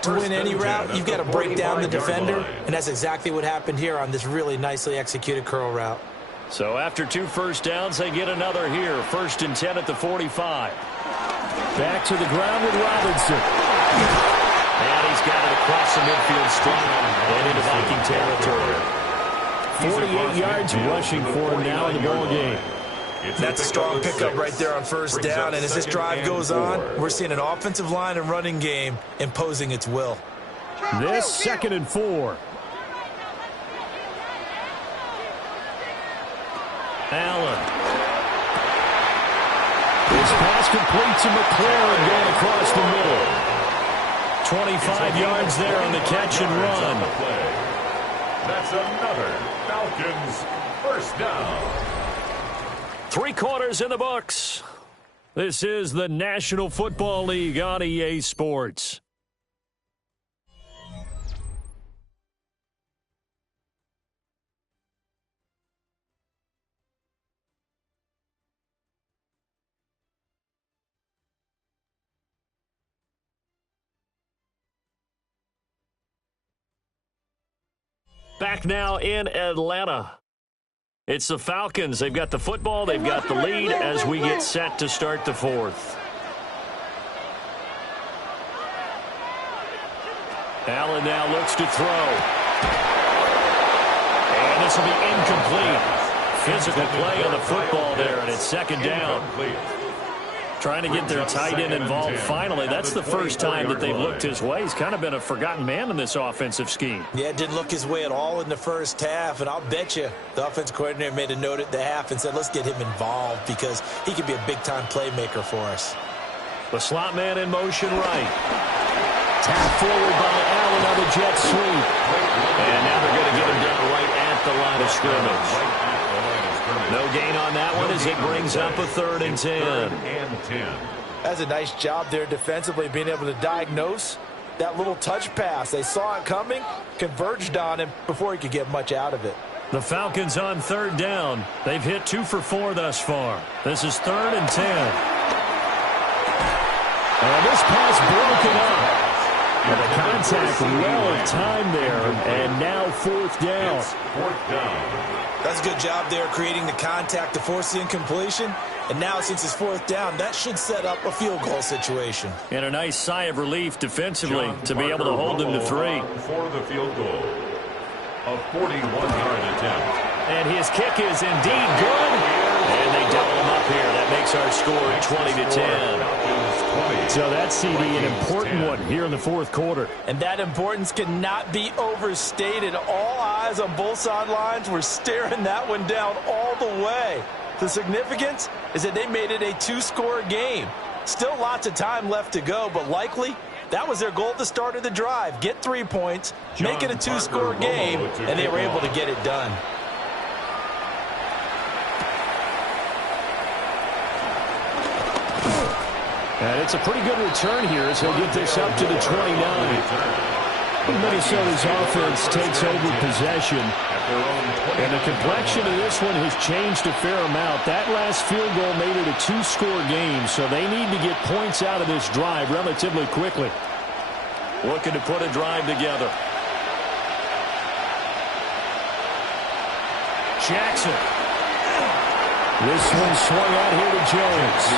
To win any route, you've got to break down the defender, and that's exactly what happened here on this really nicely executed curl route. So after 2 first downs, they get another here. 1st and 10 at the 45. Back to the ground with Robinson. And he's got it across the midfield strip and into Viking territory. 48 yards rushing for him now in the ball game. That's a strong pickup right there on first down, and as this drive goes on, we're seeing an offensive line and running game imposing its will. This 2nd and 4. Allen. This pass complete to McLaurin going across the middle. 25 yards there on the catch and run. That's another Falcons first down. 3 quarters in the books. This is the National Football League on EA Sports. Back now in Atlanta. It's the Falcons. They've got the football. They've got the lead as we get set to start the 4th. Allen now looks to throw. And this will be incomplete. Physical play on the football there, and it's 2nd down. Trying to get their tight end involved finally. That's the first time that they've looked his way. He's kind of been a forgotten man in this offensive scheme. Yeah, it didn't look his way at all in the first half, and I'll bet you the offensive coordinator made a note at the half and said, let's get him involved because he could be a big-time playmaker for us. The slot man in motion right. Tap forward by Allen on the jet sweep. And now they're going to get him down right at the line of scrimmage. No gain on that one as it brings up a 3rd and 10. That's a nice job there defensively, being able to diagnose that little touch pass. They saw it coming, converged on him before he could get much out of it. The Falcons on 3rd down. They've hit 2 for 4 thus far. This is 3rd and 10. And this pass broken up. And the contact well timed there, and now 4th down. It's 4th down. That's a good job there creating the contact to force the incompletion. And now since it's 4th down, that should set up a field goal situation. And a nice sigh of relief defensively to be able to hold them to 3. For the field goal. A 41-yard attempt. And his kick is indeed good. And they double him up here. That makes our score 20-10. So that's, CD, an important one here in the 4th quarter. And that importance cannot be overstated. All eyes on both sidelines were staring that one down all the way. The significance is that they made it a 2-score game. Still lots of time left to go, but likely that was their goal at the start of the drive. Get 3 points, make it a 2-score game, and they were able to get it done. And it's a pretty good return here as he'll get this up to the 29. Minnesota's offense takes over possession. And the complexion of this one has changed a fair amount. That last field goal made it a 2-score game, so they need to get points out of this drive relatively quickly. Looking to put a drive together. Jackson. This one swung out here to Jones.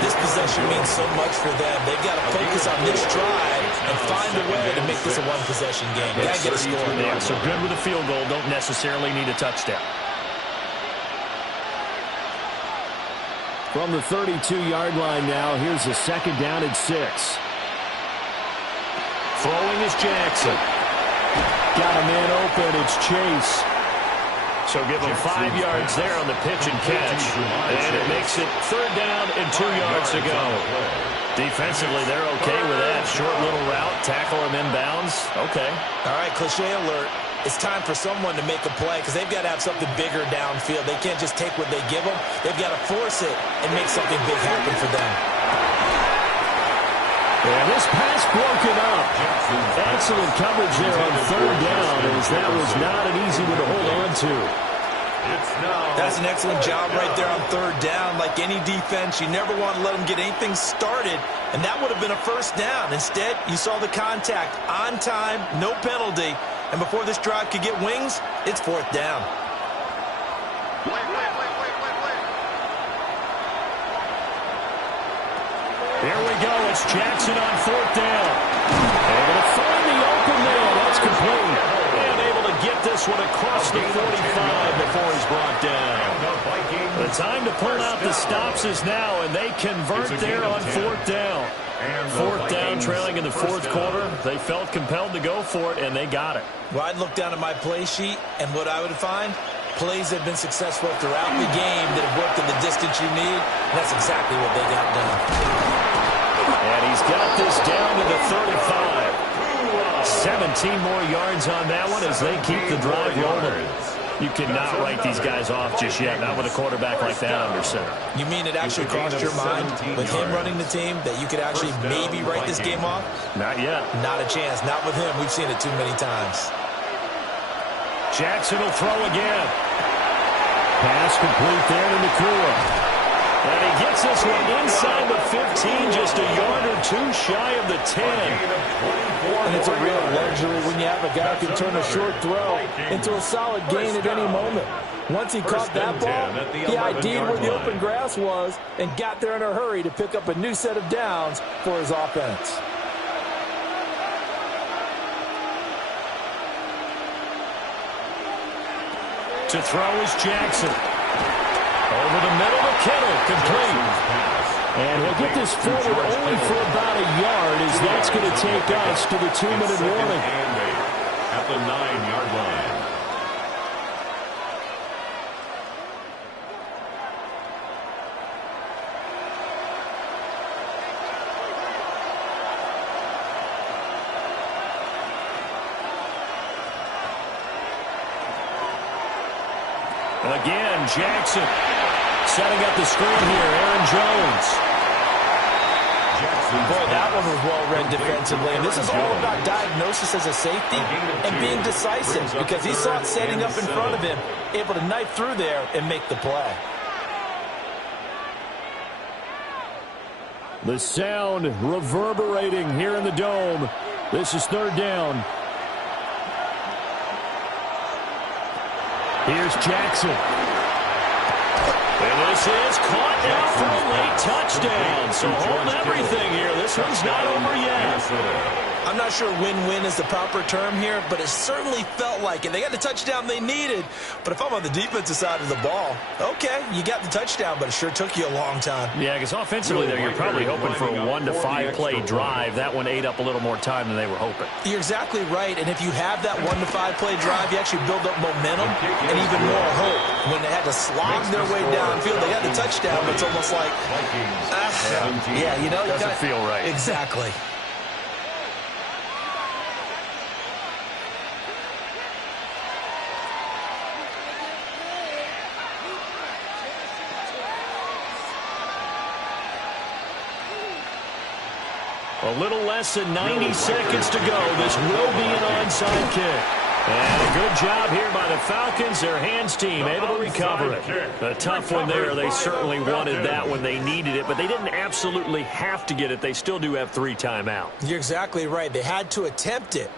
This possession means so much for them. They've got to focus on this drive and find a way to make this a one-possession game. Got to get a score. Yeah, so good with a field goal. Don't necessarily need a touchdown. From the 32-yard line now, here's a 2nd down and 6. Throwing is Jackson. Got a man open. It's Chase. So give him 5 yards there on the pitch and catch. And it makes it 3rd down and 2 yards to go. Defensively, they're okay with that. Short little route, tackle him inbounds. Okay. All right, cliche alert. It's time for someone to make a play because they've got to have something bigger downfield. They can't just take what they give them. They've got to force it and make something big happen for them. And this pass broken up. Excellent coverage there on 3rd down, as that was not an easy one to hold on to. That's an excellent job right there on 3rd down. Like any defense, you never want to let them get anything started, and that would have been a 1st down. Instead, you saw the contact on time, no penalty, and before this drive could get wings, it's 4th down. Here we go. It's Jackson on 4th down. Able to find the open man. That's complete. And able to get this one across the 45 before he's brought down. The time to pull out the stops is now, and they convert there on 4th down. 4th down, trailing in the 4th quarter. They felt compelled to go for it, and they got it. Well, I'd look down at my play sheet, and what I would find, plays have been successful throughout the game that have worked in the distance you need, and that's exactly what they got done. And he's got this down to the 35. 17 more yards on that one as they keep the drive rolling. You cannot write these guys off just yet, not with a quarterback like that under center. You mean it actually crossed your mind with him running the team that you could actually maybe write this game off? Not yet. Not a chance. Not with him. We've seen it too many times. Jackson will throw again. Pass complete there to Nakua. And he gets this one inside the 15, just a yard or two shy of the 10. And it's a real luxury when you have a guy who can turn a short throw into a solid gain at any moment. Once he caught that ball, he ID'd where the open grass was and got there in a hurry to pick up a new set of downs for his offense. To throw is Jackson. Over the middle to Kittle, complete. And he'll get this forward only for about a yard, as that's going to take us to the 2-minute warning. At the 9-yard line. Again, Jackson setting up the screen here. Aaron Jones. Boy, that one was well read defensively. And this is all about diagnosis as a safety and being decisive because he saw it setting up in front of him, able to knife through there and make the play. The sound reverberating here in the dome. This is 3rd down. Here's Jackson. And this is caught now for a late touchdown. So hold everything here. This one's not over yet. I'm not sure win-win is the proper term here, but it certainly felt like it. They got the touchdown they needed. But if I'm on the defensive side of the ball, okay, you got the touchdown, but it sure took you a long time. Yeah, because offensively there, you're probably hoping for a 1-to-5 play drive. That one ate up a little more time than they were hoping. You're exactly right, and if you have that 1-to-5 play drive, you actually build up momentum and even more hope. When they had to slog their way downfield, they got the touchdown, but it's almost like, yeah, you know, doesn't feel right. Exactly. A little less than 90 seconds to go. This will be an onside kick. And a good job here by the Falcons. Their hands team able to recover it. A tough one there. They certainly wanted that when they needed it, but they didn't absolutely have to get it. They still do have 3 timeouts. You're exactly right. They had to attempt it.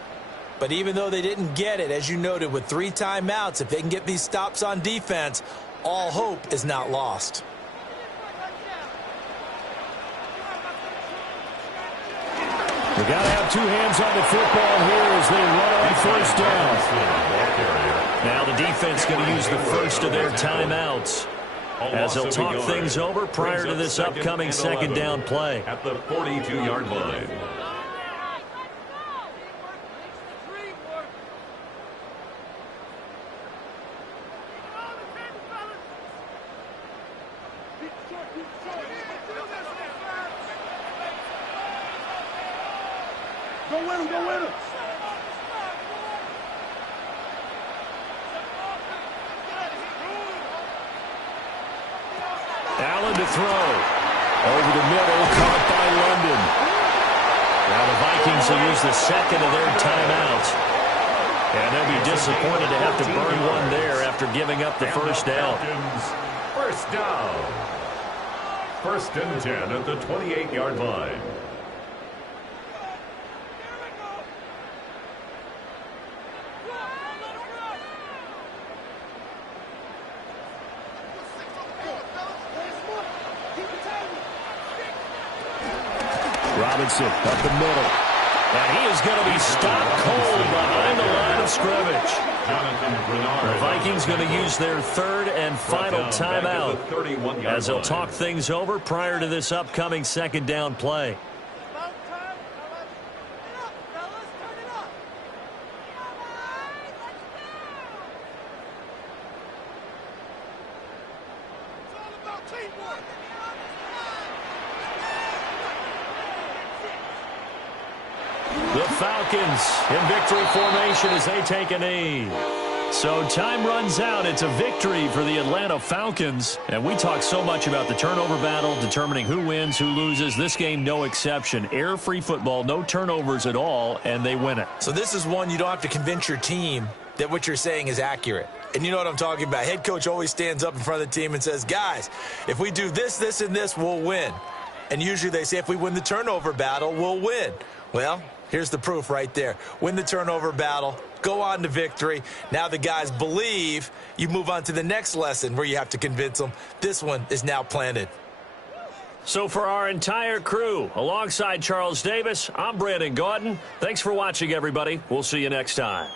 But even though they didn't get it, as you noted, with 3 timeouts, if they can get these stops on defense, all hope is not lost. We got to have two hands on the football here as they run on first down. Now the defense going to use the first of their timeouts as they'll talk things over prior to this upcoming second down play. At the 42-yard line. Go with him, go with him. Allen to throw. Over the middle, caught by London. Now the Vikings will use the second of their timeouts. And they'll be disappointed to have to burn one there after giving up the first down. First down. 1st and 10 at the 28-yard line. Robinson up the middle. And he is going to be stopped cold behind the line of scrimmage. The Vikings going to use their third and final timeout as they'll talk things over prior to this upcoming second down play. The Falcons in victory formation as they take a knee. So time runs out. It's a victory for the Atlanta Falcons. And we talk so much about the turnover battle, determining who wins, who loses. This game, no exception. Air-free football, no turnovers at all, and they win it. So this is one you don't have to convince your team that what you're saying is accurate. And you know what I'm talking about. Head coach always stands up in front of the team and says, guys, if we do this, this, and this, we'll win. And usually they say if we win the turnover battle, we'll win. Well, here's the proof right there. Win the turnover battle, go on to victory. Now the guys believe. You move on to the next lesson where you have to convince them. This one is now planted. So for our entire crew, alongside Charles Davis, I'm Brandon Gaudin. Thanks for watching, everybody. We'll see you next time.